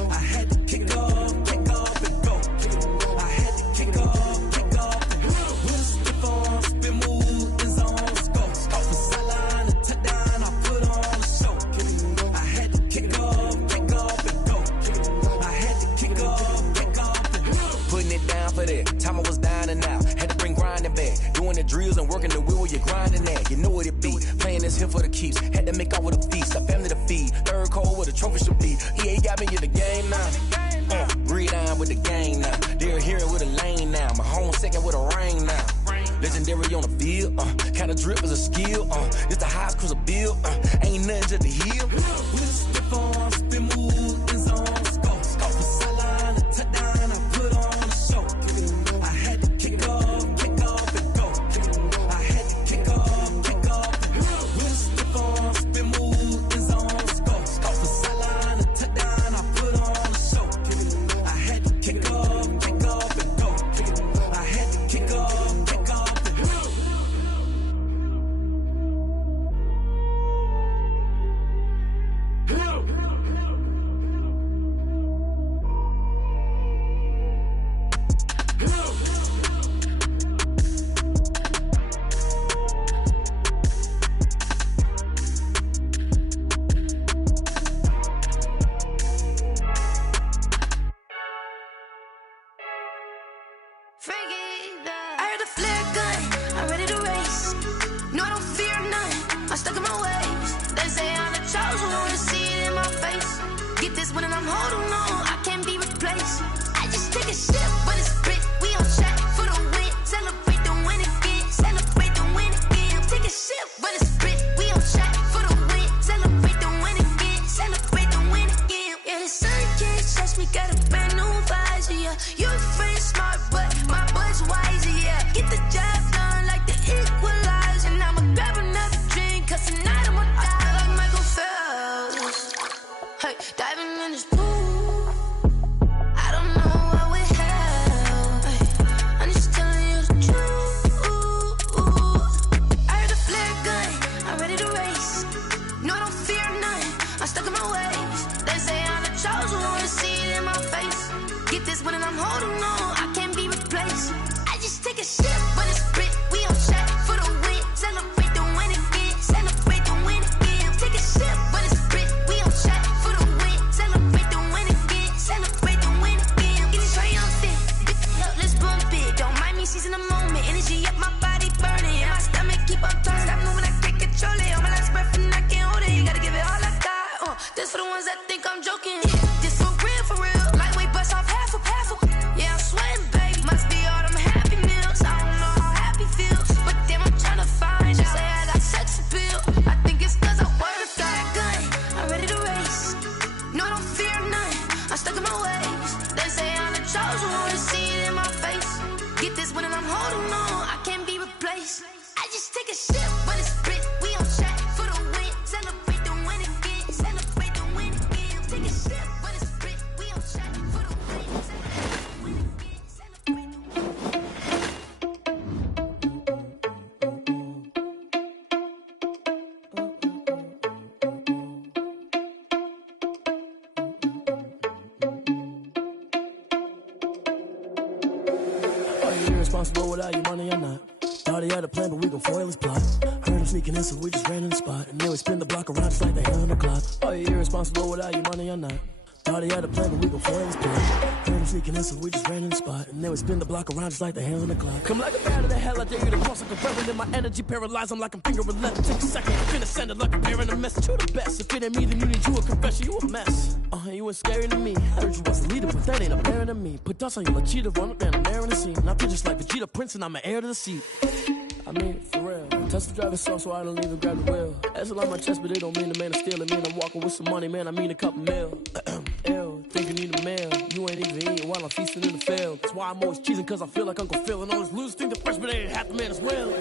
I had to kick off and go. I had to kick off and go. With a stiff arm, spin move in zones, go. Off the sideline, a touchdown, I put on a show. I had to kick off and go. I had to kick off and go. Putting it down for that, time I was down and out, had to bring grinding back, doing the drills and working the wheel where you're grinding at, you know what it be, playing this here for the keeps, had to make out with a feast, a family to feed, third cold where the trophy should be, EA got me in the game now, breathe on with the game now, they're here with a lane now, my home second with a ring now, legendary on the field, kind of drip is a skill, it's the highest cruiser bill, ain't nothing just the heel. With a stiff arm, spin move in zones, go. Off the sideline, a touchdown, I put on a show. I had to kick off and go. I had to kick off and go. With a stiff arm, spin move in zones, go. Off the sideline, a touchdown, I put on a show. I had to kick off and go. I had to kick off and go. I heard a flare gun, I'm ready to race. No, I don't fear none, I'm stuck in my ways. They say I'm the chosen one, see it in my face. Get this one and I'm holding on, I can't be replaced. I just take a sip, but it's grit. We on track for the win, celebrate the win again, celebrate the win again. Take a sip, but it's grit. We on track for the win, celebrate the win again, celebrate the win again. Yeah, the sun can't touch me, got a brand new visor. Yeah, you're friend smart, but my bud's wiser. Yeah, get the job done like the equalizer. Now I'ma grab another drink, cause tonight I'ma die like Michael Phelps. Hey, diving in this pool, I don't know what we have. Hey, I'm just telling you the truth. I heard a flare gun, I'm ready to race. No, I don't fear none, I'm stuck in my ways. They say I'm the chosen one, see it in my face. Get this one and I'm holding on, I can't be replaced. I just take a sip, but it's grit. We on track for the win, celebrate the win again, celebrate the win again. Take a sip, but it's grit. We on track for the win, celebrate the win again, celebrate the win again. Get it triumphant, up, let's bump it. Don't mind me seizing the moment, energy up, my body burning, and my stomach keep on turning. Stop moving, I can't control it. On my last breath and I can't hold it. You gotta give it all I got. This for the ones that think I'm joking. This for real, lightweight bust off half a. Yeah, I'm sweating, babe. Must be all them happy meals. I don't know how happy feels, but damn, I'm tryna find you. Say I got sex appeal. I think it's cause I work. Got a gun, I'm ready to race. No, I don't fear none, I'm stuck in my ways. They say I'm the chosen one, see it in my face. Get this one and I'm holding on, I can't be replaced. I just take a sip, but it's grit. We on track for the win, celebrate the win again, celebrate the win again. Take a sip, but it's grit. We on track for the win, celebrate the win again, celebrate the win. Are you irresponsible without your money or not? Thought he had a plan, but we gon' foil his plot. Heard him sneaking in, so we just ran in the spot. And then we spin the block around just like the hell on the clock. Are you irresponsible without your money or not? Thought he had a plan, but we gon' foil his plan. Heard him sneaking in, so we just ran in the spot. And then we spin the block around just like the hand on the clock. Come like a bat of the hell, I dare you to cross like a reverend. In my energy paralyzed, I'm like I'm fingering left. Take a second, finish send it like I'm bearing a message. You the best, if it ain't me, then you need you a confession. You a mess. You ain't scary to me. I heard you was a leader, but that ain't apparent to me. Put dust on you like cheetah, run up and I'm there in the scene. And I feel just like Vegeta Prince, and I'm an heir to the seat. I mean, for real. Tesla driver soft, so I don't even grab the wheel. That's on my chest, but it don't mean the man is stealing. Mean I'm walking with some money, man. I mean a couple mil. Ew, think you need a meal. You ain't even eating while I'm feasting in the field. That's why I'm always cheesing, cause I feel like Uncle Phil. And all those losers think the freshman ain't half the man as well.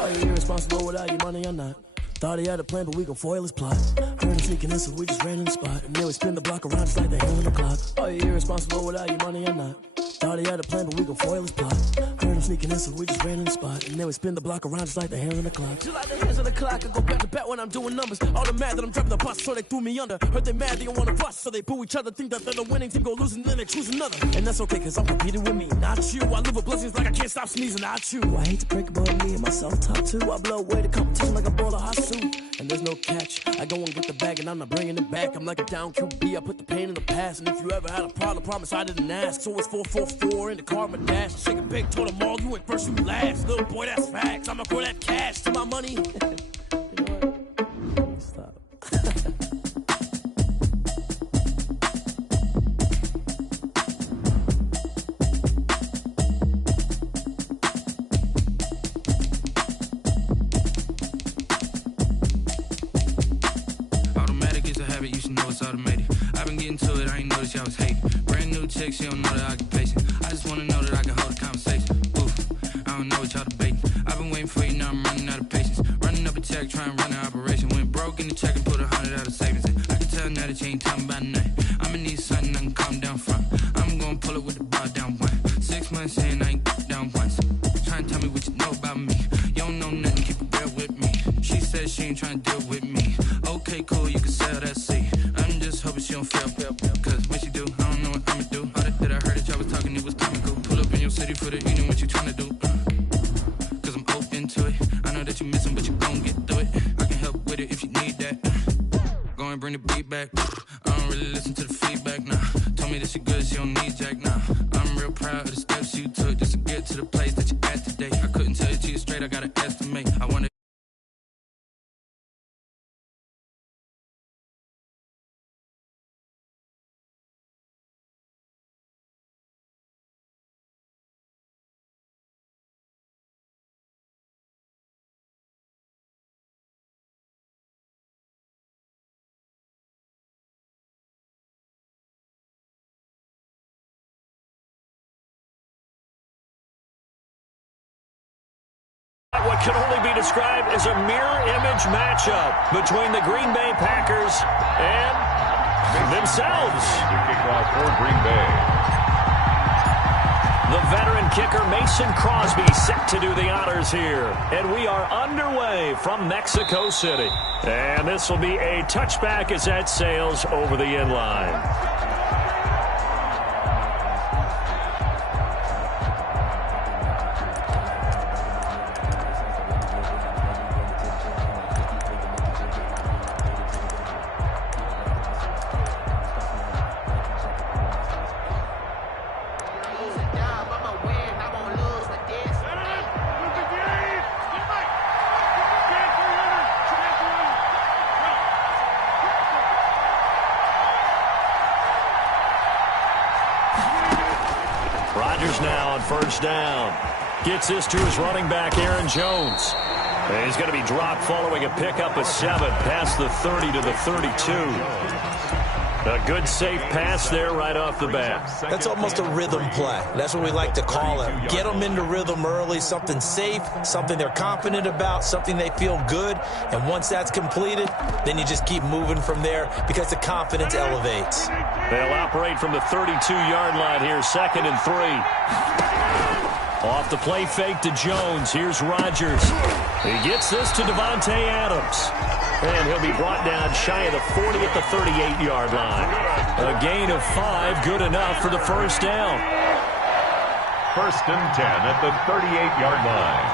Are you irresponsible without your money or not? Thought he had a plan, but we gon' foil his plot. Heard him sneaking in, so we just ran in the spot. And then we spin the block around just like the hand on the clock. Are you irresponsible without your money or not? Thought he had a plan, but we gon' foil his plot. Heard him sneaking in, so we just ran in the spot. And then we spin the block around just like the hands on the clock. Just like the hands on the clock, I go back to back when I'm doing numbers. All the mad that I'm driving the bus, so they threw me under. Heard they mad, they don't wanna bust, so they boo each other. Think that they're the winning team, go losing, then they choose another. And that's okay, cause I'm competing with me, not you. I live with blessings like I can't stop sneezing, not you. I hate to break about me and my self-talk too. I blow away the competition like a bowl of hot soup. And there's no catch, I go and get the bag and I'm not bringing it back. I'm like a down QB, I put the pain in the past. And if you ever had a problem, promise I didn't ask. So it's 444 in the car, my dash. Shake a big, told them all, you ain't first, you last. Little boy, that's facts, I'ma throw that cash to my money. You know what? Stop. You should know it's automated. I've been getting to it, I ain't noticed y'all was hating. Brand new chick, she don't know the occupation. I just wanna know that I can hold a conversation. Oof, I don't know what y'all debating. I've been waiting for you, now I'm running out of patience. Running up a check, trying to run an operation. Went broke in the check and put 100 out of savings in. I can tell now that you ain't talking about nothing. I'ma need something I can calm down from. I'm gonna pull it with the bar down one. 6 months in, I ain't down once. Trying to tell me what you know about me. You don't know nothing, keep it real with me. She said she ain't trying to deal with me. Okay, cool, you can sell that seat. I'm just hoping she don't fail. Cause when she do, I don't know what I'ma do. All that I heard that y'all was talking, it was comical. Pull up in your city for the evening, what you tryna do? Cause I'm open to it. I know that you missing, but you gon' get through it. I can help with it if you need that. Go and bring the beat back. I don't really listen to the feedback, nah. Told me that she good, she don't need jack, nah. I'm real proud of the steps you took just to get to the place that you at today. I couldn't tell you to you straight, I gotta estimate. I wanna what can only be described as a mirror image matchup between the Green Bay Packers and themselves. The kickoff for Green Bay. The veteran kicker Mason Crosby set to do the honors here. And we are underway from Mexico City. And this will be a touchback as that sails over the end line. Now on first down. Gets this to his running back, Aaron Jones. And he's going to be dropped following a pickup of 7 past the 30 to the 32. A good safe pass there right off the bat. That's almost a rhythm play. That's what we like to call it. Get them into rhythm early, something safe, something they're confident about, something they feel good. And once that's completed, then you just keep moving from there because the confidence elevates. They'll operate from the 32-yard line here, 2nd and 3. Off the play fake to Jones. Here's Rodgers. He gets this to Devontae Adams. And he'll be brought down shy of the 40 at the 38-yard line. A gain of 5, good enough for the first down. 1st and 10 at the 38-yard line.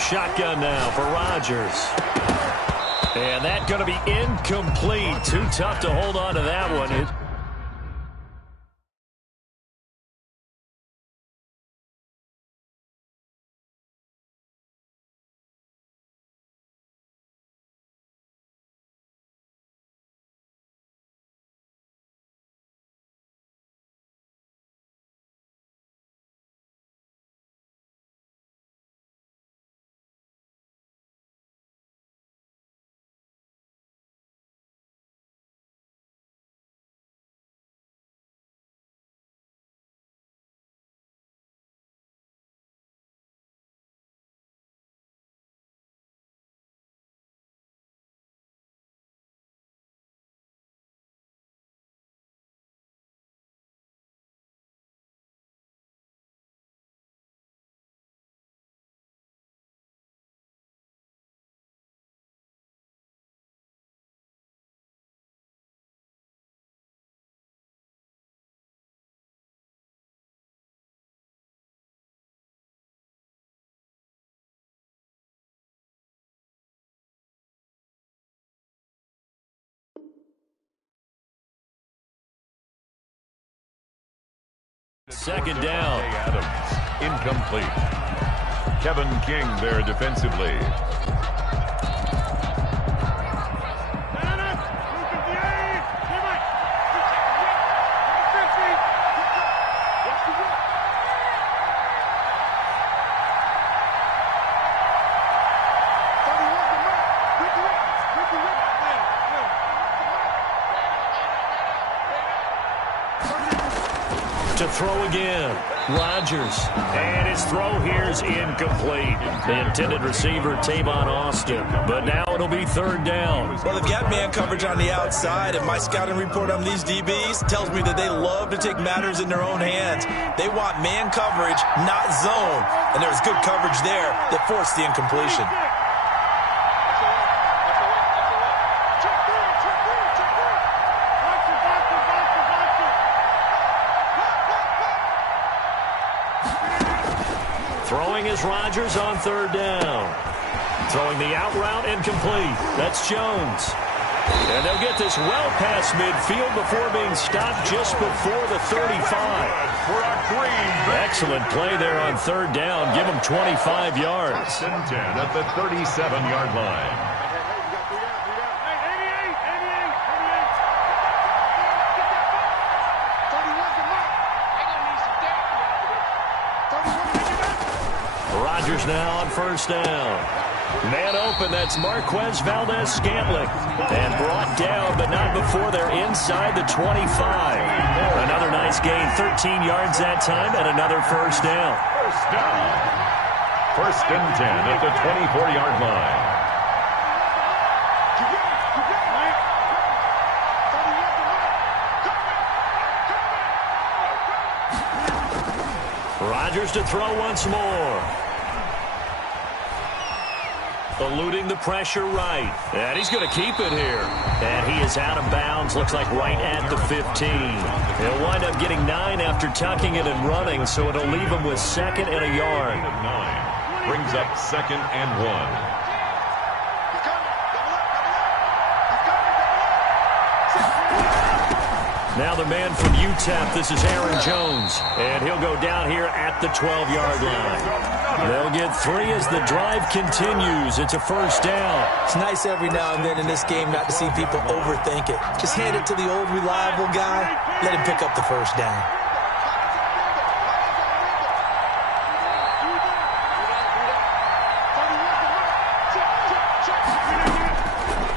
Shotgun now for Rodgers. And that's going to be incomplete. Too tough to hold on to that one. Second down. Adams, incomplete. Kevin King there defensively. To throw again, Rodgers. And his throw here's incomplete. The intended receiver, Tavon Austin. But now it'll be third down. Well, they've got man coverage on the outside, and my scouting report on these DBs tells me that they love to take matters in their own hands. They want man coverage, not zone. And there was good coverage there that forced the incompletion. Throwing is Rodgers on third down. Throwing the out route incomplete. That's Jones. And they'll get this well past midfield before being stopped just before the 35. Excellent play there on third down. Give them 25 yards. First and 10 at the 37-yard line. Rodgers now on first down. Man open, that's Marquez Valdez-Scantling. And brought down, but not before they're inside the 25. Another nice gain, 13 yards that time, and another first down. First down. First and 10 at the 24-yard line. Rodgers to throw once more. Eluding the pressure right. And he's going to keep it here. And he is out of bounds. Looks like right at the 15. He'll wind up getting 9 after tucking it and running, so it'll leave him with second and a yard. 9 brings up second and 1. Now the man from UTEP, this is Aaron Jones, and he'll go down here at the 12-yard line. They'll get 3 as the drive continues. It's a first down. It's nice every now and then in this game not to see people overthink it. Just hand it to the old reliable guy, let him pick up the first down.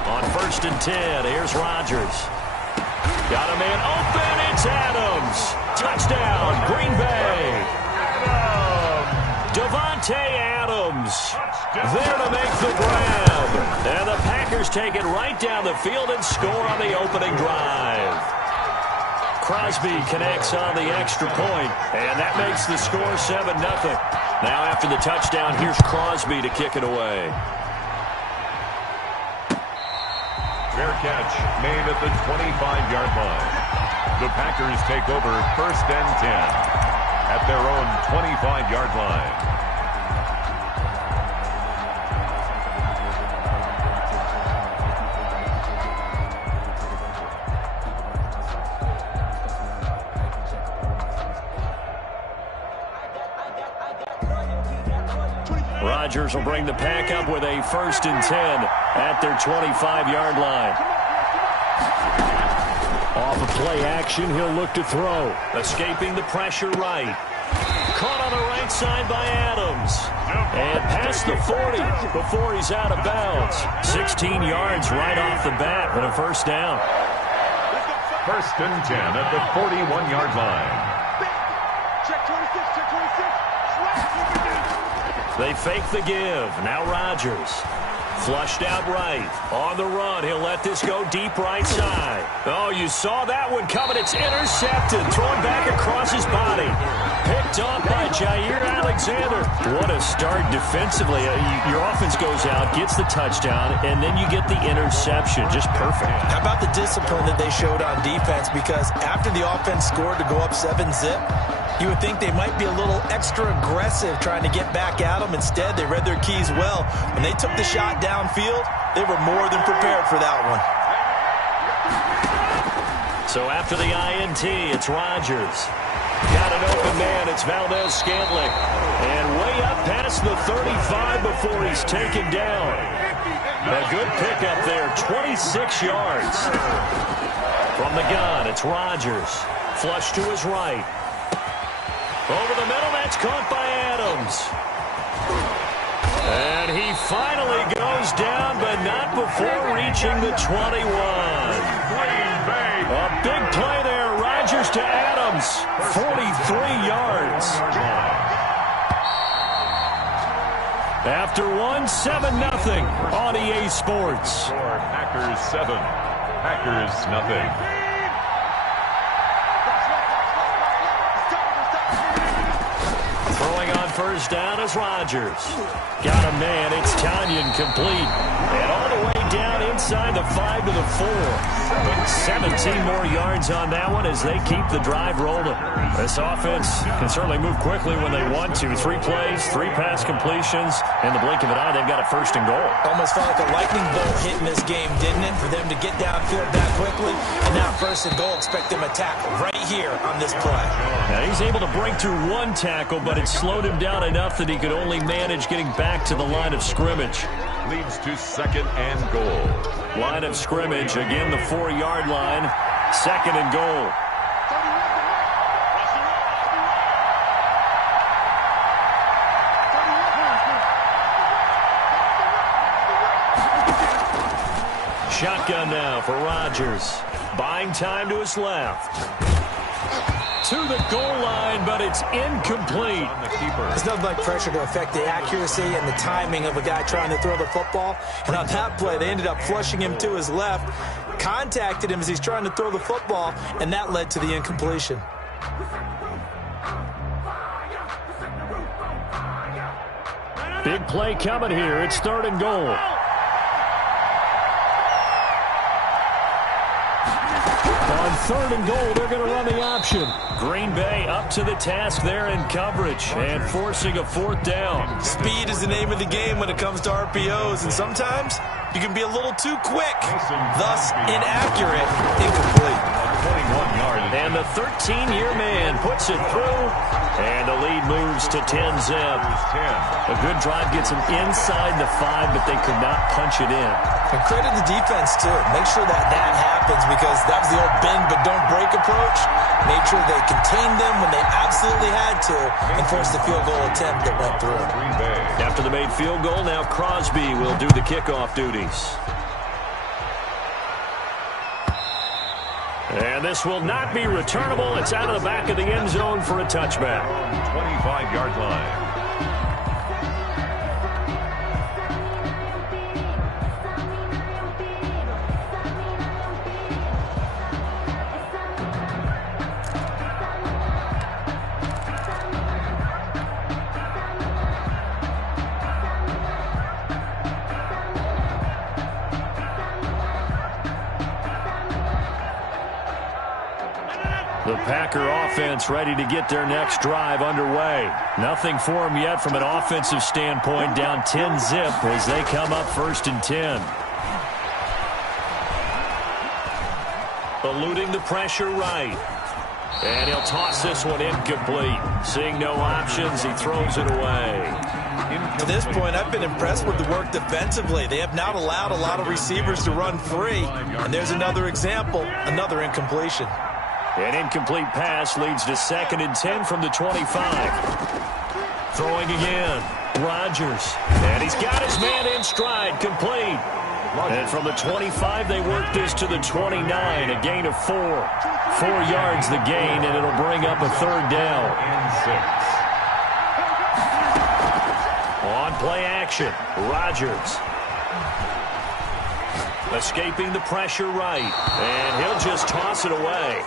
On first and 10, here's Rodgers. Got a man open, it's Adams. Touchdown, Green Bay. Devontae Adams there to make the grab. And the Packers take it right down the field and score on the opening drive. Crosby connects on the extra point, and that makes the score 7-0. Now after the touchdown, here's Crosby to kick it away. Fair catch made at the 25-yard line. The Packers take over first and 10 at their own 25-yard line. Rodgers will bring the pack up with a 1st and 10 at their 25-yard line. Off of play action, he'll look to throw. Escaping the pressure right. Caught on the right side by Adams. And past the 40 before he's out of bounds. 16 yards right off the bat and a 1st down. 1st and 10 at the 41-yard line. Check 26, check 26. They fake the give. Now Rodgers. Flushed out right. On the run. He'll let this go deep right side. Oh, you saw that one coming. It's intercepted. Thrown back across his body. Picked up by Jair Alexander. What a start defensively. Your offense goes out, gets the touchdown, and then you get the interception. Just perfect. How about the discipline that they showed on defense? Because after the offense scored to go up 7-zip, you would think they might be a little extra aggressive trying to get back at them. Instead, they read their keys well. When they took the shot downfield, they were more than prepared for that one. So after the INT, it's Rodgers. Got an open man. It's Valdez-Scantling. And way up past the 35 before he's taken down. A good pickup there, 26 yards. From the gun, it's Rodgers. Flush to his right. Over the middle, that's caught by Adams. And he finally goes down, but not before reaching the 21. A big play there. Rodgers to Adams. 43 yards. After 7-0 on EA Sports. Packers 7, Packers nothing. Throwing on 1st down is Rodgers. Got a man. It's Tanyan complete. And all the way down inside the 5 to the 4. 17 more yards on that one as they keep the drive rolling. This offense can certainly move quickly when they want to. 3 plays, 3 pass completions. In the blink of an eye, they've got a 1st and goal. Almost felt like a lightning bolt hitting this game, didn't it? For them to get downfield that quickly. And now 1st and goal, expect them to tackle right here on this play. Now he's able to break through 1 tackle, but it slowed him down enough that he could only manage getting back to the line of scrimmage. Leads to 2nd and goal. Line of scrimmage, again the 4-yard line. 2nd and goal. Shotgun now for Rodgers. Buying time to his left. To the goal line, but it's incomplete. There's nothing like pressure to affect the accuracy and the timing of a guy trying to throw the football. And on that play, they ended up flushing him to his left, contacted him as he's trying to throw the football, and that led to the incompletion. Big play coming here. It's 3rd and goal. On 3rd and goal, they're going to run the option. Green Bay up to the task there in coverage and forcing a 4th down. Speed is the name of the game when it comes to RPOs, and sometimes you can be a little too quick, thus inaccurate, incomplete. 21 yards. And the 13-year man puts it through, and the lead moves to 10-zip. A good drive gets them inside the 5, but they could not punch it in. And credit the defense, too. Make sure that happens, because that was the old bend but don't break approach. Made sure they contained them when they absolutely had to and forced the field goal attempt that went through. After the made field goal, now Crosby will do the kickoff duties. And this will not be returnable. It's out of the back of the end zone for a touchback. 25-yard line. The Packer offense ready to get their next drive underway. Nothing for them yet from an offensive standpoint. Down 10-zip as they come up 1st and 10. Eluding the pressure right. And he'll toss this one incomplete. Seeing no options, he throws it away. To this point, I've been impressed with the work defensively. They have not allowed a lot of receivers to run free. And there's another example, another incompletion. An incomplete pass leads to 2nd and 10 from the 25. Throwing again, Rodgers. And he's got his man in stride, complete. And from the 25, they work this to the 29, a gain of 4. 4 yards the gain, and it'll bring up a 3rd down. And 6. On play action, Rodgers. Escaping the pressure right, and he'll just toss it away.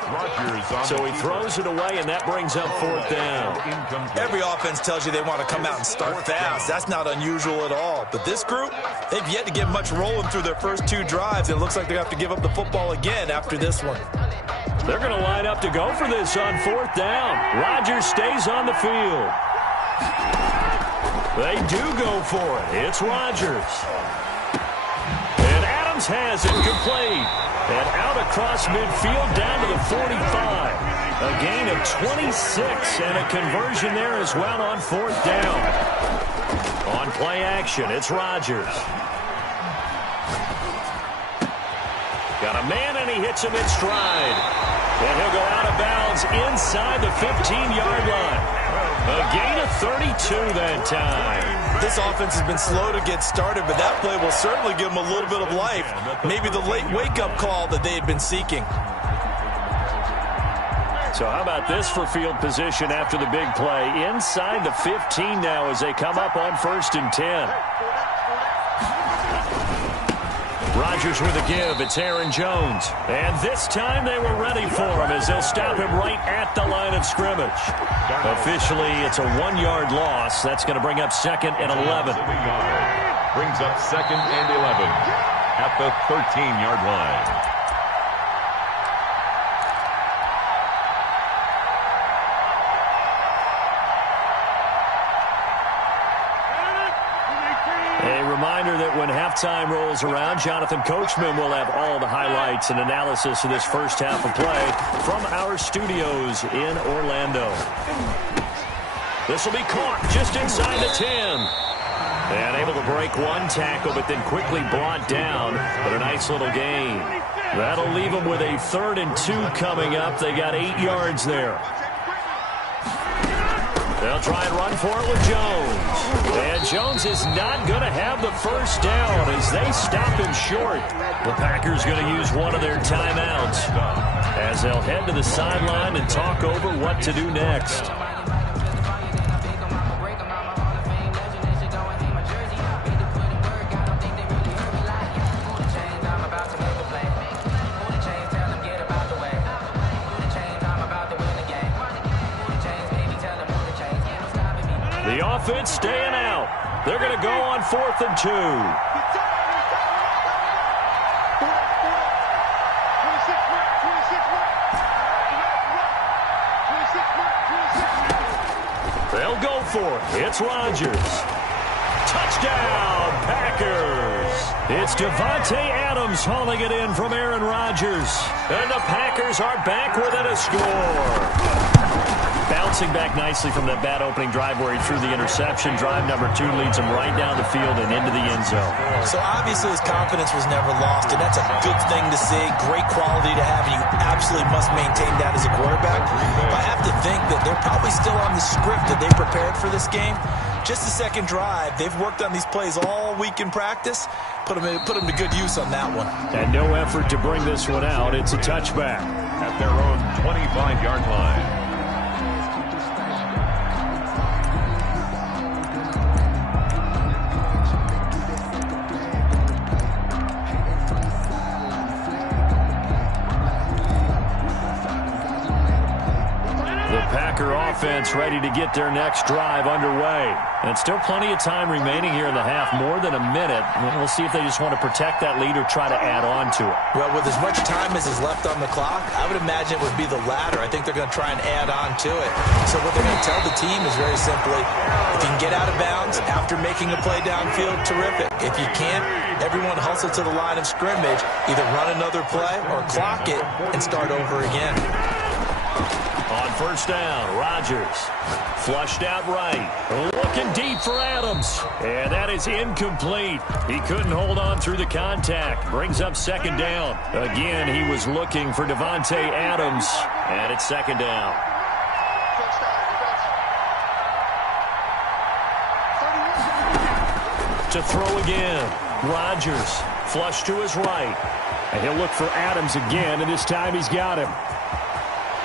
So he throws it away, and that brings up 4th down. Every offense tells you they want to come out and start fast. That's not unusual at all. But this group, they've yet to get much rolling through their first 2 drives. It looks like they have to give up the football again after this one. They're going to line up to go for this on 4th down. Rodgers stays on the field. They do go for it. It's Rodgers. Has it complete. And out across midfield down to the 45. A gain of 26 and a conversion there as well on 4th down. On play action, it's Rodgers. Got a man and he hits him in stride. And he'll go out of bounds inside the 15-yard line. A gain of 32 that time. This offense has been slow to get started, but that play will certainly give them a little bit of life. Maybe the late wake-up call that they had been seeking. So how about this for field position after the big play? Inside the 15 now as they come up on 1st and 10. Rodgers with a give. It's Aaron Jones. And this time they were ready for him as they'll stop him right at the line of scrimmage. Officially, it's a 1-yard loss. That's going to bring up 2nd and 11. Brings up 2nd and 11 at the 13-yard line. Reminder that when halftime rolls around, Jonathan Coachman will have all the highlights and analysis of this first half of play from our studios in Orlando. This will be caught just inside the 10. And able to break one tackle, but then quickly brought down. But a nice little gain. That'll leave them with a 3rd and 2 coming up. They got 8 yards there. They'll try and run for it with Jones. And Jones is not going to have the first down as they stop him short. The Packers going to use one of their timeouts as they'll head to the sideline and talk over what to do next. The offense staying out. They're going to go on 4th and 2. They'll go for it. It's Rodgers. Touchdown, Packers. It's Devontae Adams hauling it in from Aaron Rodgers. And the Packers are back within a score. Bouncing back nicely from that bad opening drive where he threw the interception. Drive number 2 leads him right down the field and into the end zone. So obviously his confidence was never lost, and that's a good thing to see. Great quality to have, and you absolutely must maintain that as a quarterback. But I have to think that they're probably still on the script that they prepared for this game. Just the second drive. They've worked on these plays all week in practice. Put them to good use on that one. And no effort to bring this one out. It's a touchback. At their own 25-yard line. Offense ready to get their next drive underway. And still plenty of time remaining here in the half, more than a minute. We'll see if they just want to protect that lead or try to add on to it. Well, with as much time as is left on the clock, I would imagine it would be the latter. I think they're going to try and add on to it. So what they're going to tell the team is very simply, if you can get out of bounds after making a play downfield, terrific. If you can't, everyone hustle to the line of scrimmage, either run another play or clock it and start over again. first down. Rodgers flushed out right. Looking deep for Adams. And that is incomplete. He couldn't hold on through the contact. Brings up second down. Again, he was looking for Davante Adams. And it's second down. To throw again. Rodgers flush to his right. And he'll look for Adams again, and this time he's got him.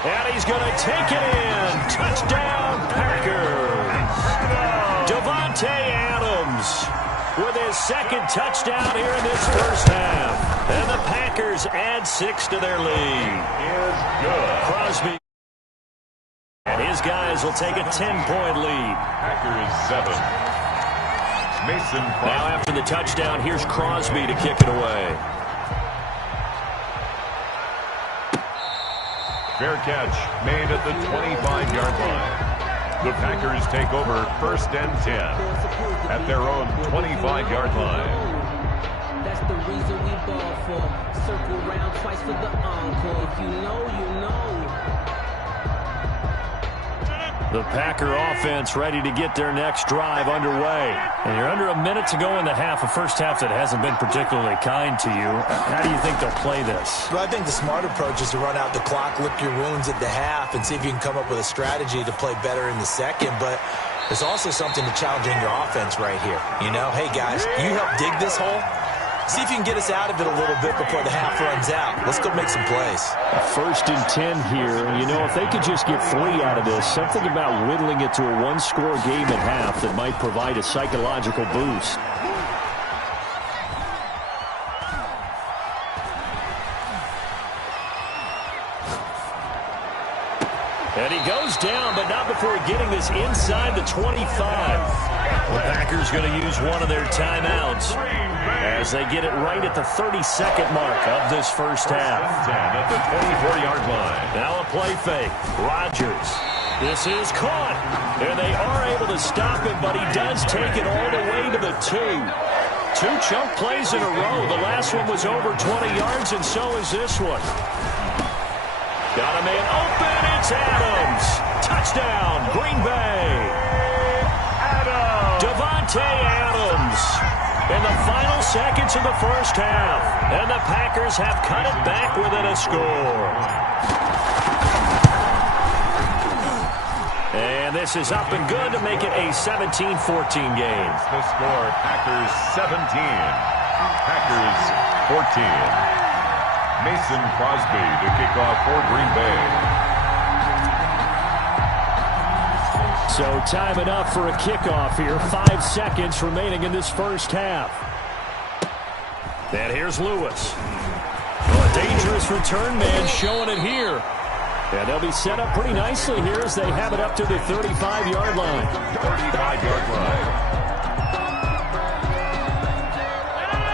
And he's going to take it in. Touchdown, Packers. Davante Adams with his second touchdown here in this first half. And the Packers add 6 to their lead. Crosby and his guys will take a 10-point lead. Packers 7. Mason Crosby. Now after the touchdown, here's Crosby to kick it away. Fair catch made at the 25-yard line. The Packers take over first and 10 at their own 25-yard line. That's the reason we ball for. Circle round twice for the encore. If you know, you know. The Packer offense ready to get their next drive underway. And you're under a minute to go in the half, a first half that hasn't been particularly kind to you. How do you think they'll play this? Well, I think the smart approach is to run out the clock, lick your wounds at the half, and see if you can come up with a strategy to play better in the second. But there's also something to challenging your offense right here. You know, hey, guys, you help dig this hole. See if you can get us out of it a little bit before the half runs out. Let's go make some plays. First and 10 here. You know, if they could just get 3 out of this, something about whittling it to a one-score game at half that might provide a psychological boost. And he goes down, but not before getting this inside the 25. The Packers going to use one of their timeouts as they get it right at the 32nd mark of this first half. At the 24-yard line. Now a play fake. Rodgers. This is caught. And they are able to stop him, but he does take it all the way to the 2. 2 chunk plays in a row. The last one was over 20 yards, and so is this one. Got a man open. It's Adams. Touchdown, Green Bay. Davante Adams in the final seconds of the first half. And the Packers have cut it back within a score. And this is up and good to make it a 17-14 game. The score, Packers 17. Packers 14. Mason Crosby to kick off for Green Bay. So time enough for a kickoff here. 5 seconds remaining in this first half. And here's Lewis. A dangerous return man showing it here. And they'll be set up pretty nicely here as they have it up to the 35-yard line. 35-yard line.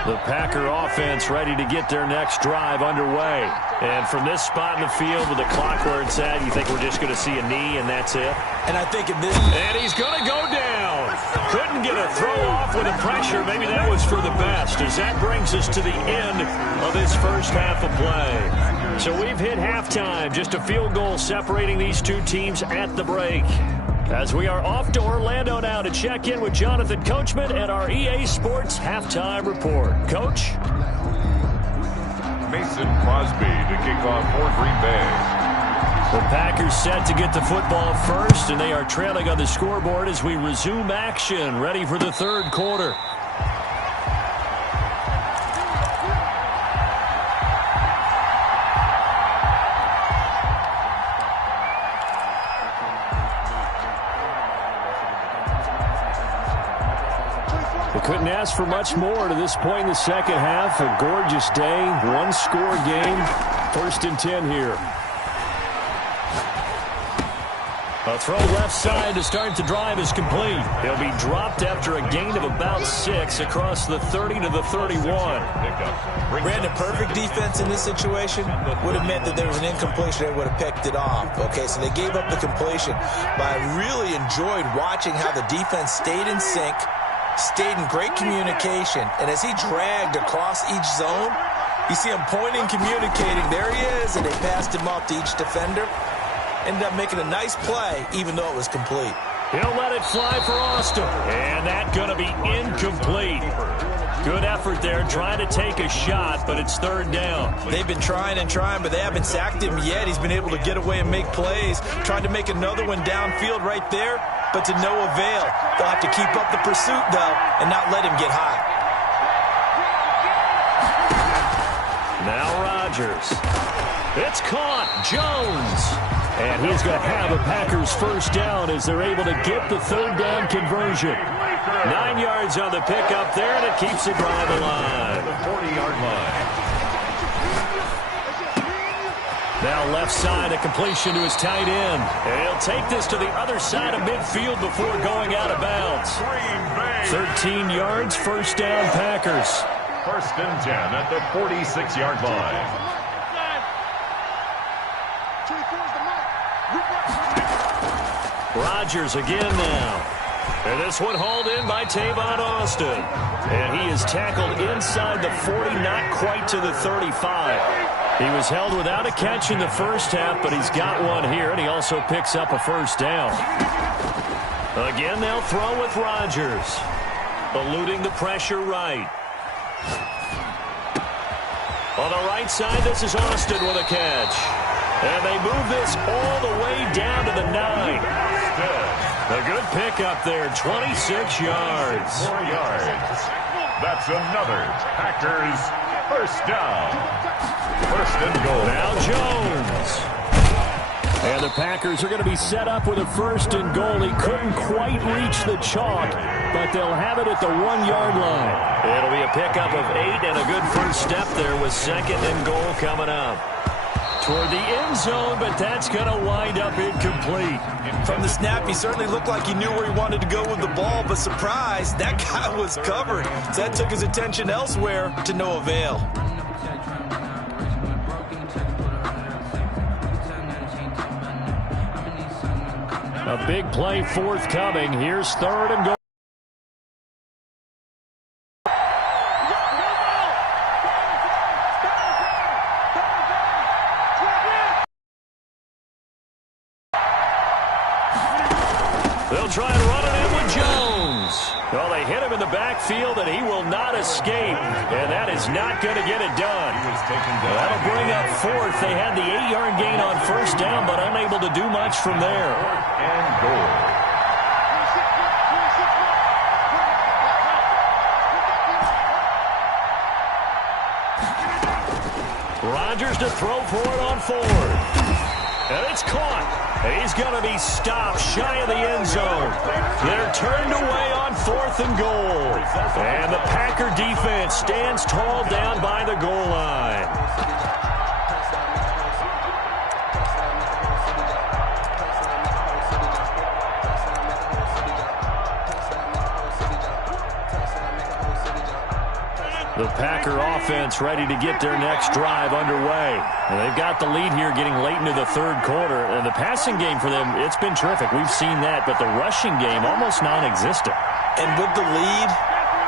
The Packer offense ready to get their next drive underway. And from this spot in the field with the clock where it's at, you think we're just going to see a knee and that's it? And I think in this... And he's going to go down. Couldn't get a throw off with the pressure. Maybe that was for the best, as that brings us to the end of this first half of play. So we've hit halftime. Just a field goal separating these two teams at the break. As we are off to Orlando now to check in with Jonathan Coachman and our EA Sports Halftime Report. Coach? Mason Crosby to kick off for Green Bay. The Packers set to get the football first, and they are trailing on the scoreboard as we resume action, ready for the third quarter. Couldn't ask for much more to this point in the second half. A gorgeous day, one-score game. First and 10 here. A throw left side to start the drive is complete. He'll be dropped after a gain of about 6 across the 30 to the 31. Brandon, perfect defense in this situation would have meant that there was an incompletion that would have picked it off. Okay, so they gave up the completion. But I really enjoyed watching how the defense stayed in sync, stayed in great communication, and as he dragged across each zone, you see him pointing, communicating. There he is, and they passed him off to each defender. ended up making a nice play, even though it was complete. He'll let it fly for Austin, and that's going to be incomplete. Good effort there, trying to take a shot, but it's third down. They've been trying and trying, but they haven't sacked him yet. He's been able to get away and make plays. Tried to make another one downfield right there, but to no avail. They'll have to keep up the pursuit, though, and not let him get high. Now Rodgers. It's caught. Jones. And he's going to have a Packers first down as they're able to get the third down conversion. 9 yards on the pickup there, and it keeps the drive alive. The 40-yard line. Now left side, a completion to his tight end. And he'll take this to the other side of midfield before going out of bounds. 13 yards, first down Packers. First and 10 at the 46-yard line. Rodgers again now. And this one hauled in by Tavon Austin. And he is tackled inside the 40, not quite to the 35. He was held without a catch in the first half, but he's got one here, and he also picks up a first down. Again, they'll throw with Rodgers. Eluding the pressure right. On the right side, this is Austin with a catch. And they move this all the way down to the 9. A good pickup there, 26 yards. 4 yards. That's another Packers first down. First and goal. Now Jones. And the Packers are going to be set up with a first and goal. He couldn't quite reach the chalk, but they'll have it at the 1-yard line. It'll be a pickup of 8 and a good first step there with second and goal coming up. Toward the end zone, but that's going to wind up incomplete. From the snap, he certainly looked like he knew where he wanted to go with the ball, but surprise, that guy was covered. So that took his attention elsewhere to no avail. A big play forthcoming. Here's third and goal. They'll try and run it in with Jones. Well, they hit him in the backfield, and he will not escape. And that is not going to get it done. That'll bring up fourth. They had the 8-yard gain on first down, but unable to do much from there. And goal. Rodgers to throw for it on fourth. And it's caught. He's going to be stopped shy of the end zone. They're turned away on fourth and goal. And the Packer defense stands tall down by the goal line. The Packer offense ready to get their next drive underway. And they've got the lead here getting late into the third quarter. And the passing game for them, it's been terrific. We've seen that. But the rushing game, almost non-existent. And with the lead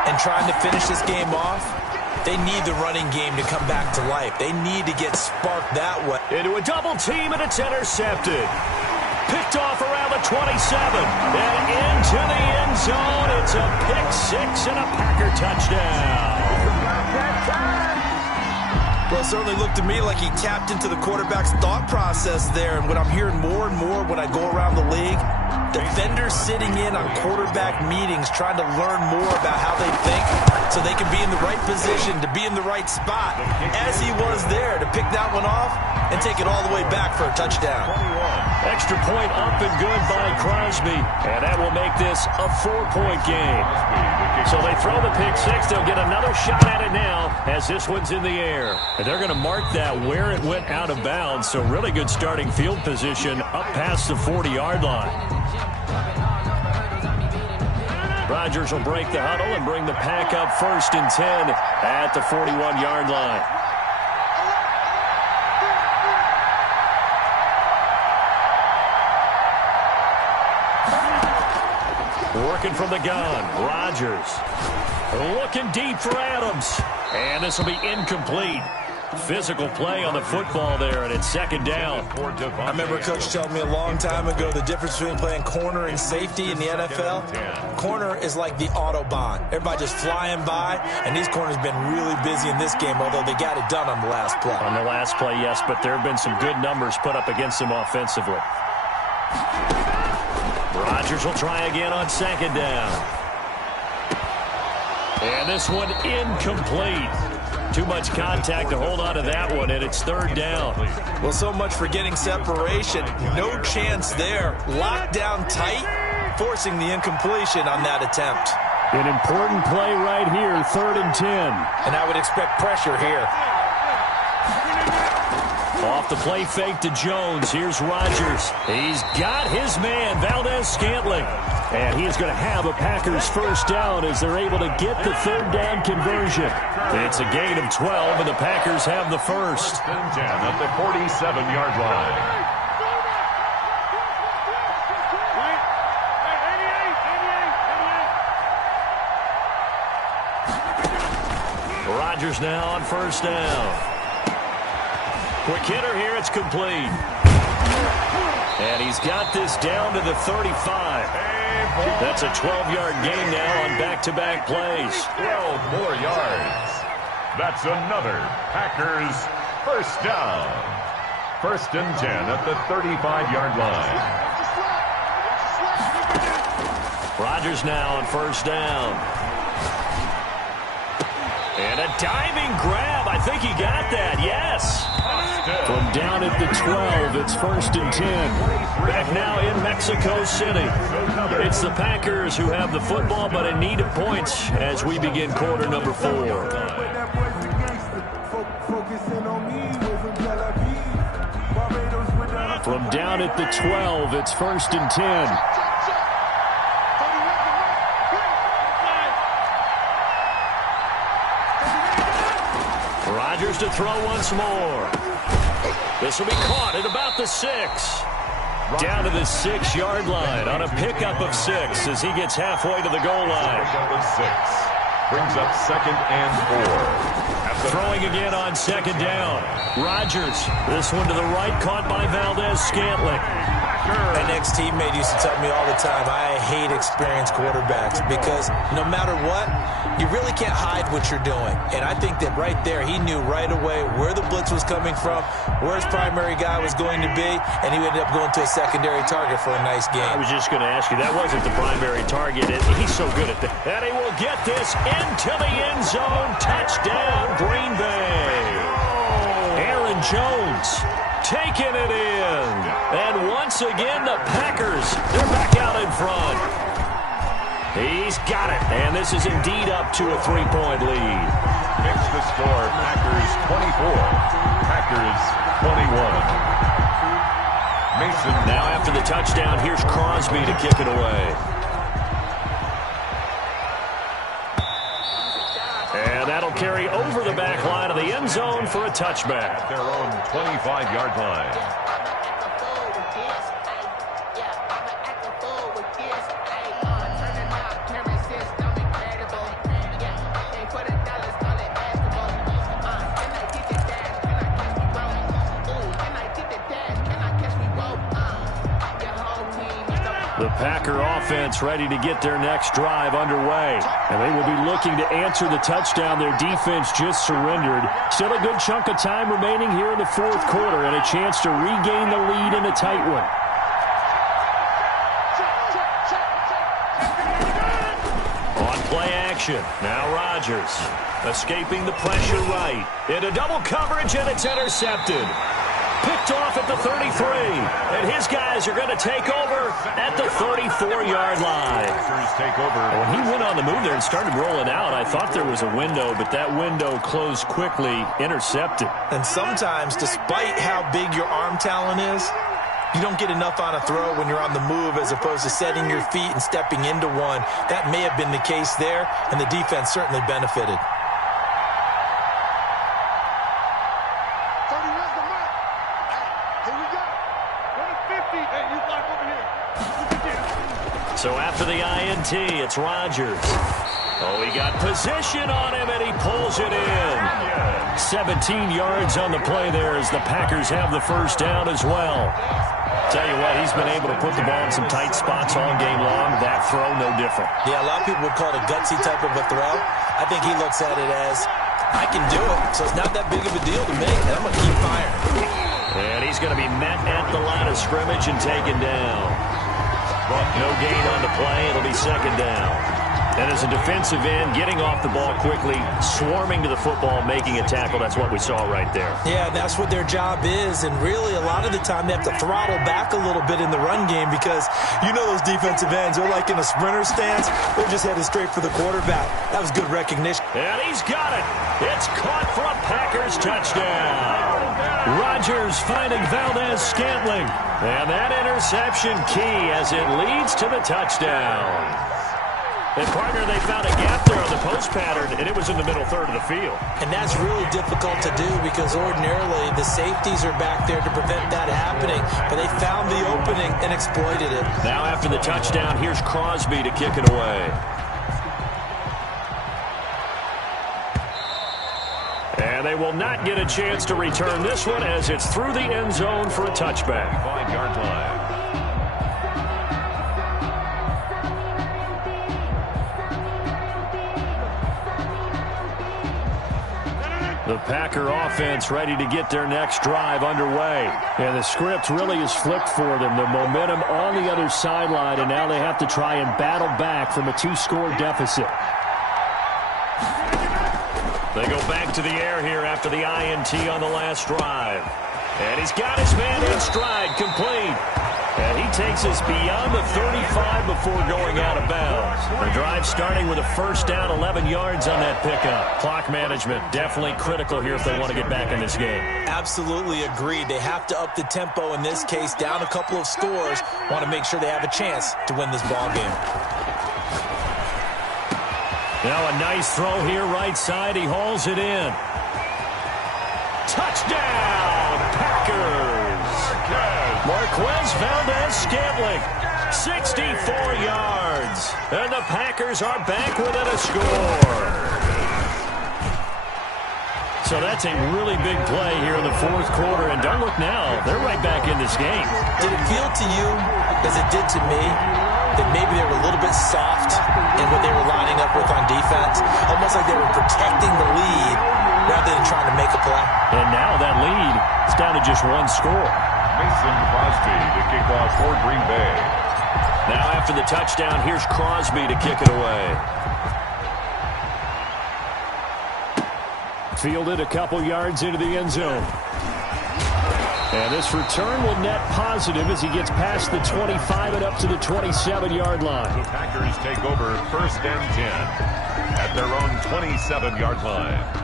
and trying to finish this game off, they need the running game to come back to life. They need to get sparked that way. Into a double team, and it's intercepted. Picked off around the 27. And into the end zone. It's a pick six and a Packer touchdown. Well, it certainly looked to me like he tapped into the quarterback's thought process there. And what I'm hearing more and more when I go around the league, defenders sitting in on quarterback meetings trying to learn more about how they think so they can be in the right position to be in the right spot, as he was there to pick that one off and take it all the way back for a touchdown. Extra point up and good by Crosby, and that will make this a 4-point game. So they throw the pick six. They'll get another shot at it now as this one's in the air. And they're going to mark that where it went out of bounds, so really good starting field position up past the 40-yard line. Rodgers will break the huddle and bring the Pack up first and 10 at the 41-yard line. Working from the gun, Rodgers. Looking deep for Adams. And this will be incomplete. physical play on the football there, and it's second down. I remember Coach telling me a long time ago the difference between playing corner and safety in the NFL. Corner is like the Autobahn. Everybody just flying by, and these corners have been really busy in this game, although they got it done on the last play. On the last play, yes, but there have been some good numbers put up against them offensively. Rodgers will try again on second down. And this one incomplete. Too much contact to hold on to that one, and it's third down. Well, so much for getting separation. No chance there. Locked down tight, forcing the incompletion on that attempt. An important play right here, 3rd and 10. And I would expect pressure here. Off the play fake to Jones. Here's Rodgers. He's got his man, Valdez-Scantling. And he is going to have a Packers first down as they're able to get the third down conversion. It's a gain of 12, and the Packers have the first. 10 at the 47-yard line. Rodgers now on first down. Quick hitter here, it's complete. And he's got this down to the 35. That's a 12-yard gain now on back-to-back plays. 12 more yards. That's another Packers first down. 1st and 10 at the 35-yard line. Rodgers now on first down. And a diving grab. I think he got that. Yes. From down at the 12, it's 1st and 10. Back now in Mexico City. It's the Packers who have the football, but in need of points as we begin quarter number 4. From down at the 12, it's 1st and 10. Rodgers to throw once more. This will be caught at about the 6. Down to the 6-yard line on a pickup of 6 as he gets halfway to the goal line. Brings up 2nd and 4. Throwing again on second down. Rodgers, this one to the right, caught by Valdez-Scantling. An ex-teammate used to tell me all the time, I hate experienced quarterbacks because no matter what, you really can't hide what you're doing. And I think that right there, he knew right away where the blitz was coming from, where his primary guy was going to be, and he ended up going to a secondary target for a nice game. I was just going to ask you, that wasn't the primary target. He's so good at that. And he will get this into the end zone. Touchdown, Green Bay. Aaron Jones taking it in. And once again, the Packers, they're back out in front. He's got it. And this is indeed up to a 3-point lead. Makes the score Packers 24, Packers 21. Mason. Now after the touchdown, here's Crosby to kick it away. And that'll carry over the back line of the end zone for a touchback. At their own 25-yard line. The Packer offense ready to get their next drive underway. And they will be looking to answer the touchdown their defense just surrendered. Still a good chunk of time remaining here in the 4th quarter and a chance to regain the lead in a tight one. On play action, now Rodgers escaping the pressure right. Into double coverage and it's intercepted. Picked off at the 33, and his guys are going to take over at the 34-yard line. When he went on the move there and started rolling out, I thought there was a window, but that window closed quickly, intercepted. And sometimes, despite how big your arm talent is, you don't get enough on a throw when you're on the move as opposed to setting your feet and stepping into one. That may have been the case there, and the defense certainly benefited. So after the INT, it's Rodgers. Oh, he got position on him, and he pulls it in. 17 yards on the play there as the Packers have the first down as well. Tell you what, he's been able to put the ball in some tight spots all game long. That throw, no different. Yeah, a lot of people would call it a gutsy type of a throw. I think he looks at it as, I can do it, so it's not that big of a deal to me, and I'm going to keep firing. And he's going to be met at the line of scrimmage and taken down. No gain on the play. It'll be second down. And as a defensive end, getting off the ball quickly, swarming to the football, making a tackle, that's what we saw right there. Yeah, that's what their job is, and really a lot of the time they have to throttle back a little bit in the run game because you know those defensive ends, they're like in a sprinter stance, they're just headed straight for the quarterback. That was good recognition. And he's got it. It's caught for a Packers touchdown. Rodgers finding Valdez-Scantling. And that interception key as it leads to the touchdown. And, partner, they found a gap there on the post pattern, and it was in the middle third of the field. And that's really difficult to do because ordinarily the safeties are back there to prevent that happening. But they found the opening and exploited it. Now after the touchdown, here's Crosby to kick it away. And they will not get a chance to return this one as it's through the end zone for a touchback. 5-yard line. The Packer offense ready to get their next drive underway. And the script really is flipped for them. The momentum on the other sideline, and now they have to try and battle back from a 2-score deficit. They go back to the air here after the INT on the last drive. And he's got his man in stride, complete. And he takes us beyond the 35 before going out of bounds. The drive starting with a first down, 11 yards on that pickup. Clock management definitely critical here if they want to get back in this game. Absolutely agreed. They have to up the tempo in this case, down a couple of scores. Want to make sure they have a chance to win this ball game. Now a nice throw here right side. He hauls it in. Touchdown, Packers. Marquez Valdez-Scantling, 64 yards. And the Packers are back within a score. So that's a really big play here in the fourth quarter. And don't look now, they're right back in this game. Did it feel to you, as it did to me, that maybe they were a little bit soft in what they were lining up with on defense? Almost like they were protecting the lead rather than trying to make a play. And now that lead is down to just one score. Mason Crosby to kick off for Green Bay. Now after the touchdown, here's Crosby to kick it away. Fielded a couple yards into the end zone. And this return will net positive as he gets past the 25 and up to the 27-yard line. The Packers take over first and 10 at their own 27-yard line.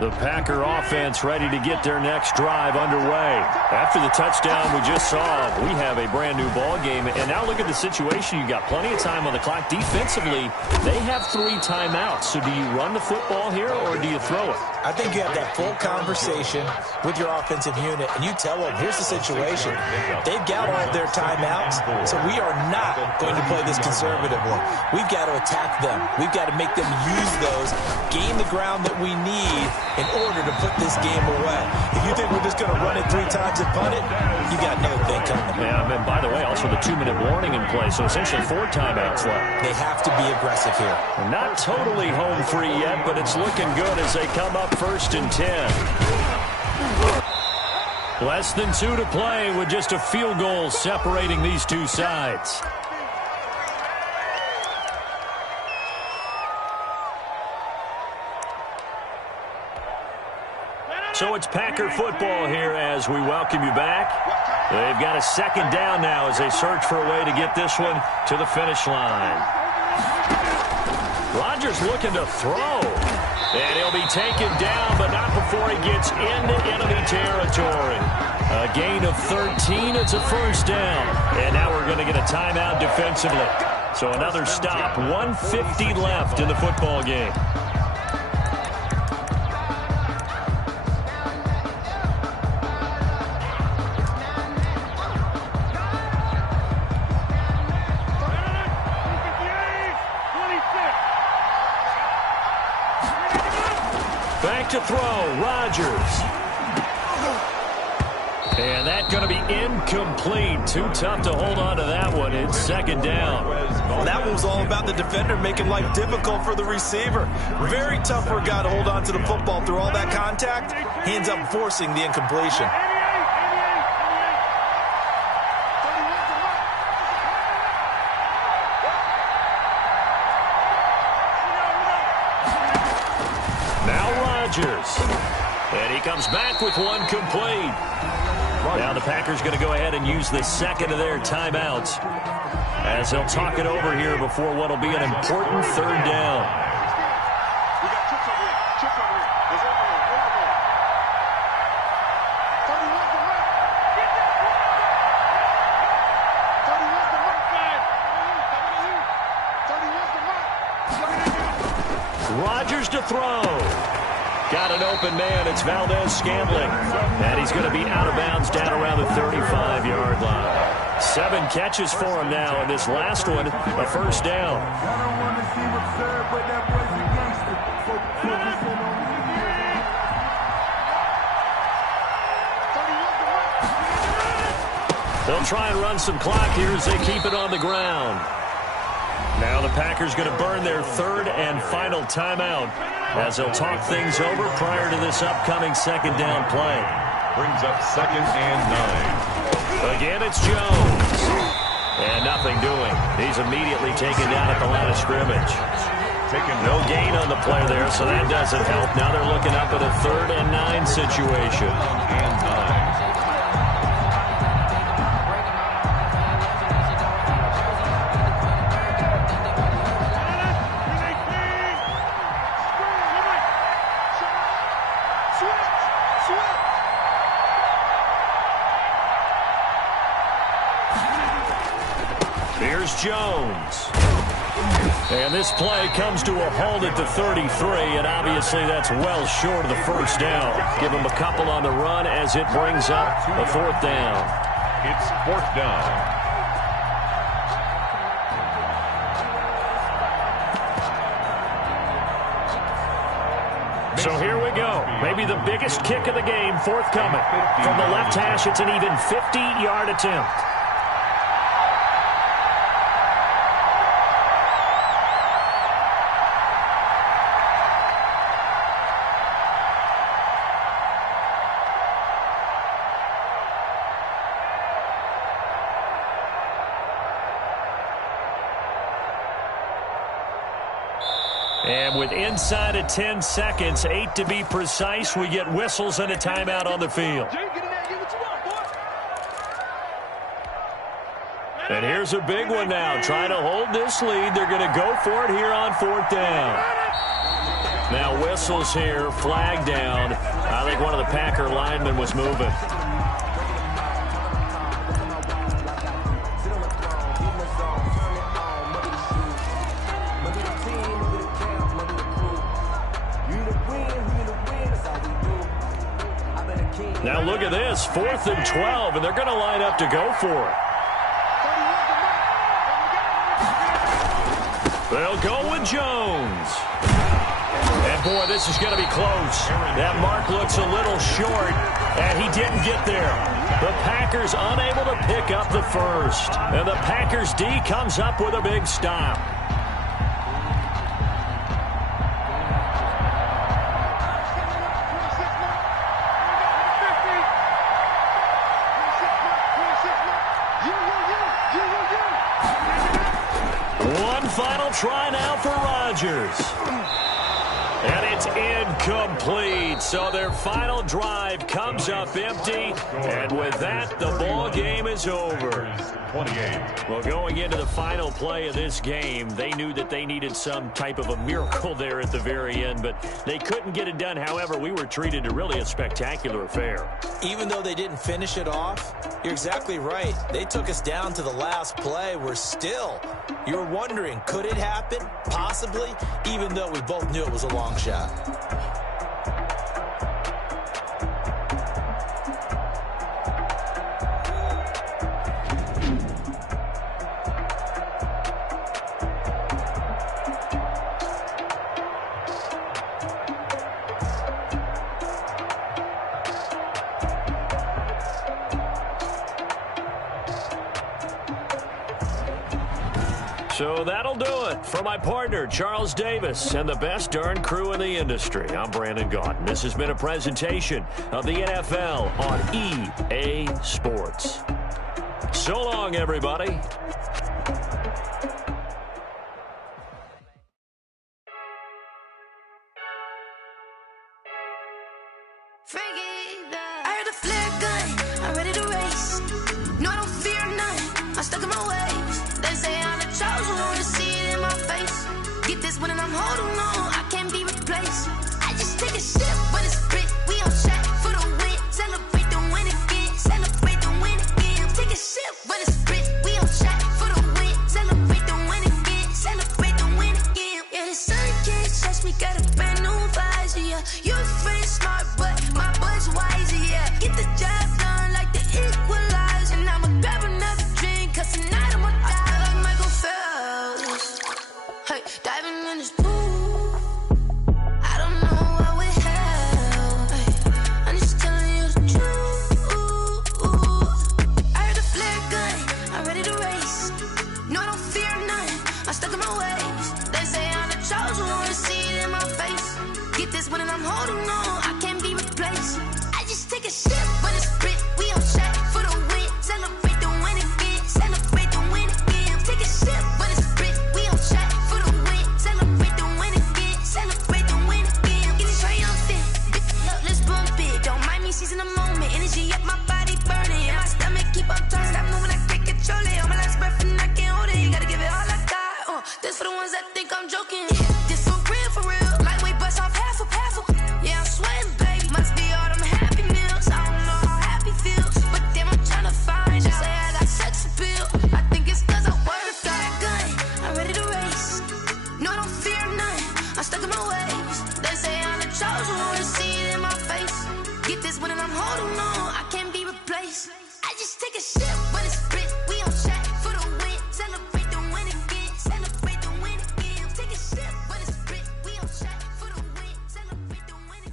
The Packer offense ready to get their next drive underway. After the touchdown we just saw, we have a brand new ball game. And now look at the situation. You got plenty of time on the clock. Defensively, they have 3 timeouts. So do you run the football here or do you throw it? I think you have that full conversation with your offensive unit, and you tell them, here's the situation. They've got all of their timeouts, so we are not going to play this conservatively. We've got to attack them. We've got to make them use those, gain the ground that we need in order to put this game away. If you think we're just going to run it 3 times and punt it, you got another thing coming. Yeah, and by the way, also the 2-minute warning in play, so essentially 4 timeouts left. They have to be aggressive here. Not totally home free yet, but it's looking good as they come up first and 10. Less than 2 to play with just a field goal separating these two sides. So it's Packer football here as we welcome you back. They've got a second down now as they search for a way to get this one to the finish line. Rodgers looking to throw. And he'll be taken down, but not before he gets into enemy territory. A gain of 13, it's a first down. And now we're going to get a timeout defensively. So another stop, 1:50 left in the football game. back to throw. Rodgers. And that's going to be incomplete. Too tough to hold on to that one. It's second down. Well, that one was all about the defender making life difficult for the receiver. Very tough for a guy to hold on to the football through all that contact. He ends up forcing the incompletion. Now Rodgers. And he comes back with one complete. Now the Packers going to go ahead and use the second of their timeouts as they'll talk it over here before what will be an important third down. We got trips over here. Trips over here. There's overload. 31's the mark. Get that ball. 31's the mark. 31's the mark. Rodgers to throw. Got an open man. It's Valdez-Scantling. And he's going to be out of bounds down around the 35-yard line. 7 catches for him now, and this last one, a first down. I don't want to seem absurd, but that boy's a gangster. Focusing on They'll try and run some clock here as they keep it on the ground. Now the Packers going to burn their third and final timeout as they'll talk things over prior to this upcoming second down play. Brings up 2nd and 9. Again, it's Jones. And nothing doing. He's immediately taken down at the line of scrimmage. No gain on the play there, so that doesn't help. Now they're looking up at a 3rd and 9 situation. And 9. Here's Jones. And this play comes to a halt at the 33, and obviously that's well short of the first down. Give him a couple on the run as it brings up a 4th down. It's 4th down. So here we go. Maybe the biggest kick of the game forthcoming. From the left hash, it's an even 50-yard attempt. And with inside of 10 seconds, 8 to be precise, we get whistles and a timeout on the field. And here's a big one now. Trying to hold this lead. They're going to go for it here on 4th down. Now whistles here, flag down. I think one of the Packer linemen was moving. Now look at this, 4th and 12, and they're going to line up to go for it. They'll go with Jones. And boy, this is going to be close. That mark looks a little short, and he didn't get there. The Packers unable to pick up the first. And the Packers D comes up with a big stop. Final try now for Rodgers. And it's incomplete. So their final drive comes up empty. And with that, the ball game is over. 28. Well, going into the final play of this game, they knew that they needed some type of a miracle there at the very end, but they couldn't get it done. However, we were treated to really a spectacular affair. Even though they didn't finish it off, you're exactly right. They took us down to the last play. We're still, you're wondering, could it happen? Possibly, even though we both knew it was a long shot. So that'll do it for my partner, Charles Davis, and the best darn crew in the industry. I'm Brandon Gaudin. This has been a presentation of the NFL on EA Sports. So long, everybody. I heard a flare gun, I'm ready to race. No, I don't fear none, I'm stuck in my ways. They say I'm the chosen one, to see it in my face. Get this one and I'm holding on, I can't be replaced. I just take a sip when it's spit, we on track for the win. Celebrate the win again, celebrate the win again. Take a sip when it's spit, we on track for the win. Celebrate the win again, celebrate the win again. Yeah, the sun can't touch me, got a brand new visor, yeah. You're free, smart, but my bud's wiser, yeah. Get the job done like the equalizer. Now I'ma grab another drink, cause tonight I'ma die like Michael Phelps. Hey, diving in this pool, I don't know what would help. Hey, I'm just telling you the truth. I heard a flare gun, I'm ready to race. No, I don't fear none, I'm stuck in my ways. They say I'm the chosen one, to see it in my face. Get this one and I'm holding on, I can't be replaced. I just take a sip when it's spit, we on track for the win. Celebrate the win again, celebrate the win again. Take a sip when it's spit, we on track for the win. Celebrate the win again, celebrate the win again. Get it triumphant, look, let's bump it. Don't mind me seizing the moment, energy up my body burning. And my stomach keep on turning, stop moving, I can't control it. On my last breath and I can't hold it, you gotta give it all I got. This for the ones that think I'm joking. This for real, lightweight bust off half a. Yeah, I'm sweating, baby. Must be all them happy meals. I don't know how happy feels, but damn, I'm trying to find out. Say I got sex appeal. I think it's cause I work got a gun. I'm ready to race. No, I don't fear none. I'm stuck in my ways. They say I'm the chosen one, to see it in my face. Get this one and I'm holding on, I can't be replaced. I just take a sip when it's spit. We on track for the win. Celebrate the win again. Celebrate the win again. Take a sip when it's spit. We on track for the win. Celebrate the win again.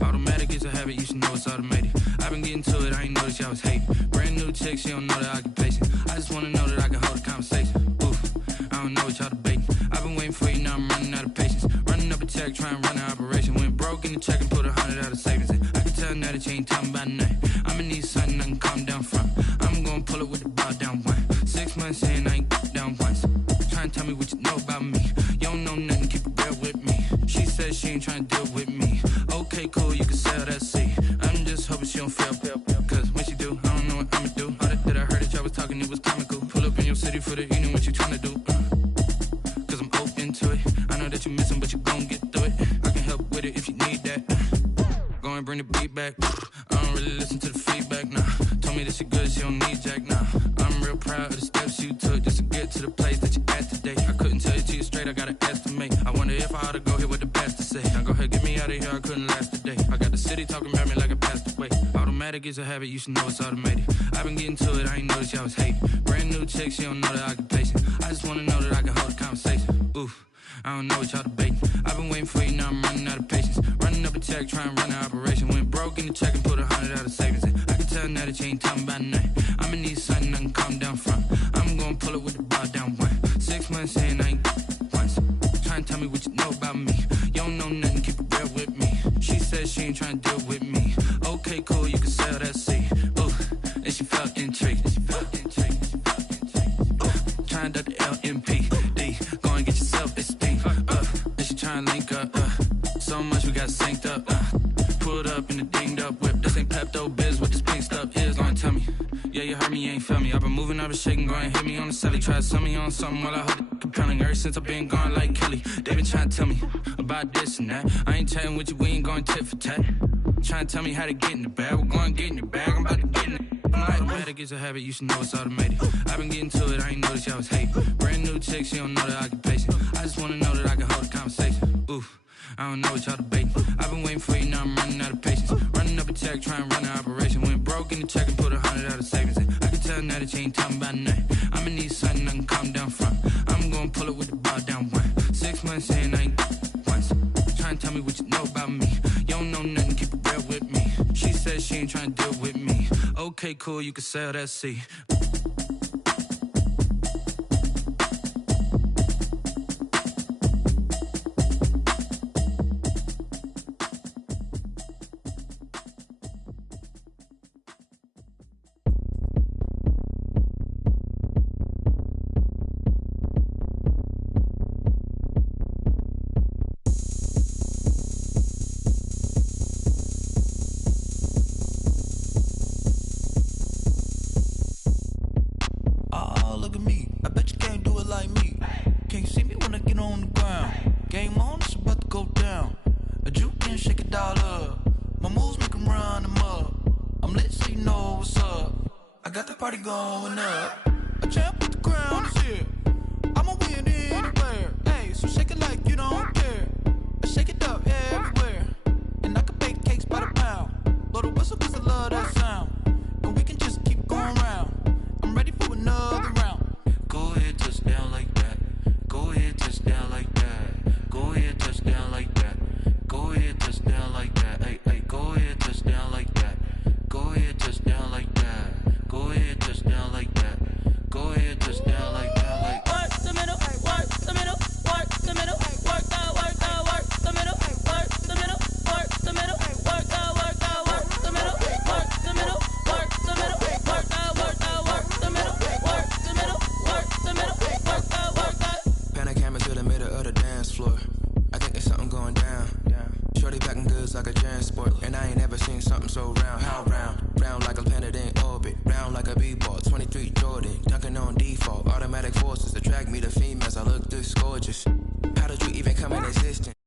Automatic is a habit, you should know it's automated. I've been getting to it, I ain't noticed y'all was hating. Brand new chick, she don't know the occupation. I just wanna know that I can hold a conversation. Oof, I don't know what y'all debating. I've been waiting for you, now I'm running out of patience. Running up a check, trying to run an operation. Went broke in the check and put 100 out of savings in. I can tell now that you ain't talking about nothing. I'ma need something I can calm down from. I'm gonna pull it with the bow down one. 6 months in, I ain't down once. Trying to tell me what you know about me. You don't know nothing, keep it real with me. She says she ain't trying to deal with me. Okay, cool, you can sell that seat. I'm just hoping she don't fail. Cause when she do, I don't know what I'ma do. All that I heard that y'all was talking, it was comical. Pull up in your city for the evening, what you trying to do? Cause I'm open to it. I know that you missing, but you gon' get through it. I can help with it if you need that. Go and bring the beat back. I don't really listen to the feedback, nah. Told me that she good, she don't need jack, nah. I'm real proud of the steps you took just to get to the place that you at today. I couldn't tell you to you straight, I gotta estimate. I wonder if I ought to go here with the best to say. Now go ahead, get me out of here, I couldn't last a day. I got the city talking about me like I passed away. Automatic is a habit, you should know it's automated. I've been getting to it, I ain't noticed y'all was hating. Brand new chick, she don't know the occupation. I just wanna know that I can hold a conversation. Oof, I don't know what y'all debating. I've been waiting for you, now I'm running out of patience. Running up a check, trying to run an operation. Went broke in the check and put 100 out of savings in. I can tell now that you ain't talking about nothing. I'ma need something I can calm down from. I'm gonna pull it with the bow down one. 6 months in, I ain't once. Trying to tell me what you know about me. You don't know nothing, keep it real with me. She says she ain't trying to deal with me. Okay, cool, you can sell that seat. Ooh, and she felt intrigued. Trying to duck the LMP. Go and get yourself esteem. And she trying to link up. So much we got synced up. Pulled up in the dinged up whip. This ain't Pepto Biz, what this pink stuff is. Don't tell me. Yeah, you heard me, you ain't feel me. I've been moving, I've been shaking, go and hit me on the celly. Try to sell me on something while I hold it compelling. Ever since I've been gone like Kelly, they been trying to tell me about this and that. I ain't chatting with you, we ain't going tit for tat. Trying to tell me how to get in the bag. We're going to get in the bag, I'm about to get in it. Automatic is a habit, you should know it's automated. I've been getting to it, I ain't noticed y'all was hating. Brand new chick, she don't know the occupation. I just wanna know that I can hold a conversation. Oof, I don't know what y'all debating. I've been waiting for you, now I'm running out of patience. Running up a check, trying to run an operation. Went broke in the check and put 100 out of savings in. I can tell now that you ain't talking about nothing. I'ma need something I can calm down from. Okay, cool, you can sail that sea. Look at me, I bet you can't do it like me. Can't see me when I get on the ground. Game on, it's about to go down. A juke and shake it all up. My moves make them run them up. I'm lit so you know what's up. I got the party going up. A champ with the crown is here. I'ma win anywhere. Hey, so shake it like you don't care. I shake it up everywhere. And I can bake cakes by the pound. Blow the whistle cause I love that sound. And we can just keep going round. I'm ready for another round. Go ahead, touch down like that. Go ahead, touch down like that. Go ahead, touch down like that. Go ahead, touch down like that. Hey, hey, go ahead, touch down like that. Go ahead, touch down like that. Go ahead, touch down like that. Go ahead, touch down like that. Like work the middle, work the middle, work the middle, work the middle, work the middle, work the middle, work the middle, work the middle, work the middle, work the middle, work the middle, work the middle, work the middle, work the. Pan a camera to the middle of the dance floor. I think there's something going down. Shorty packing goods like a transport, and I ain't never seen something so round. How round? Round like a planet in orbit, round like a b-ball. 23 Jordan, dunking on default. Automatic forces attract me to females. I look this gorgeous. How did you even come in existence?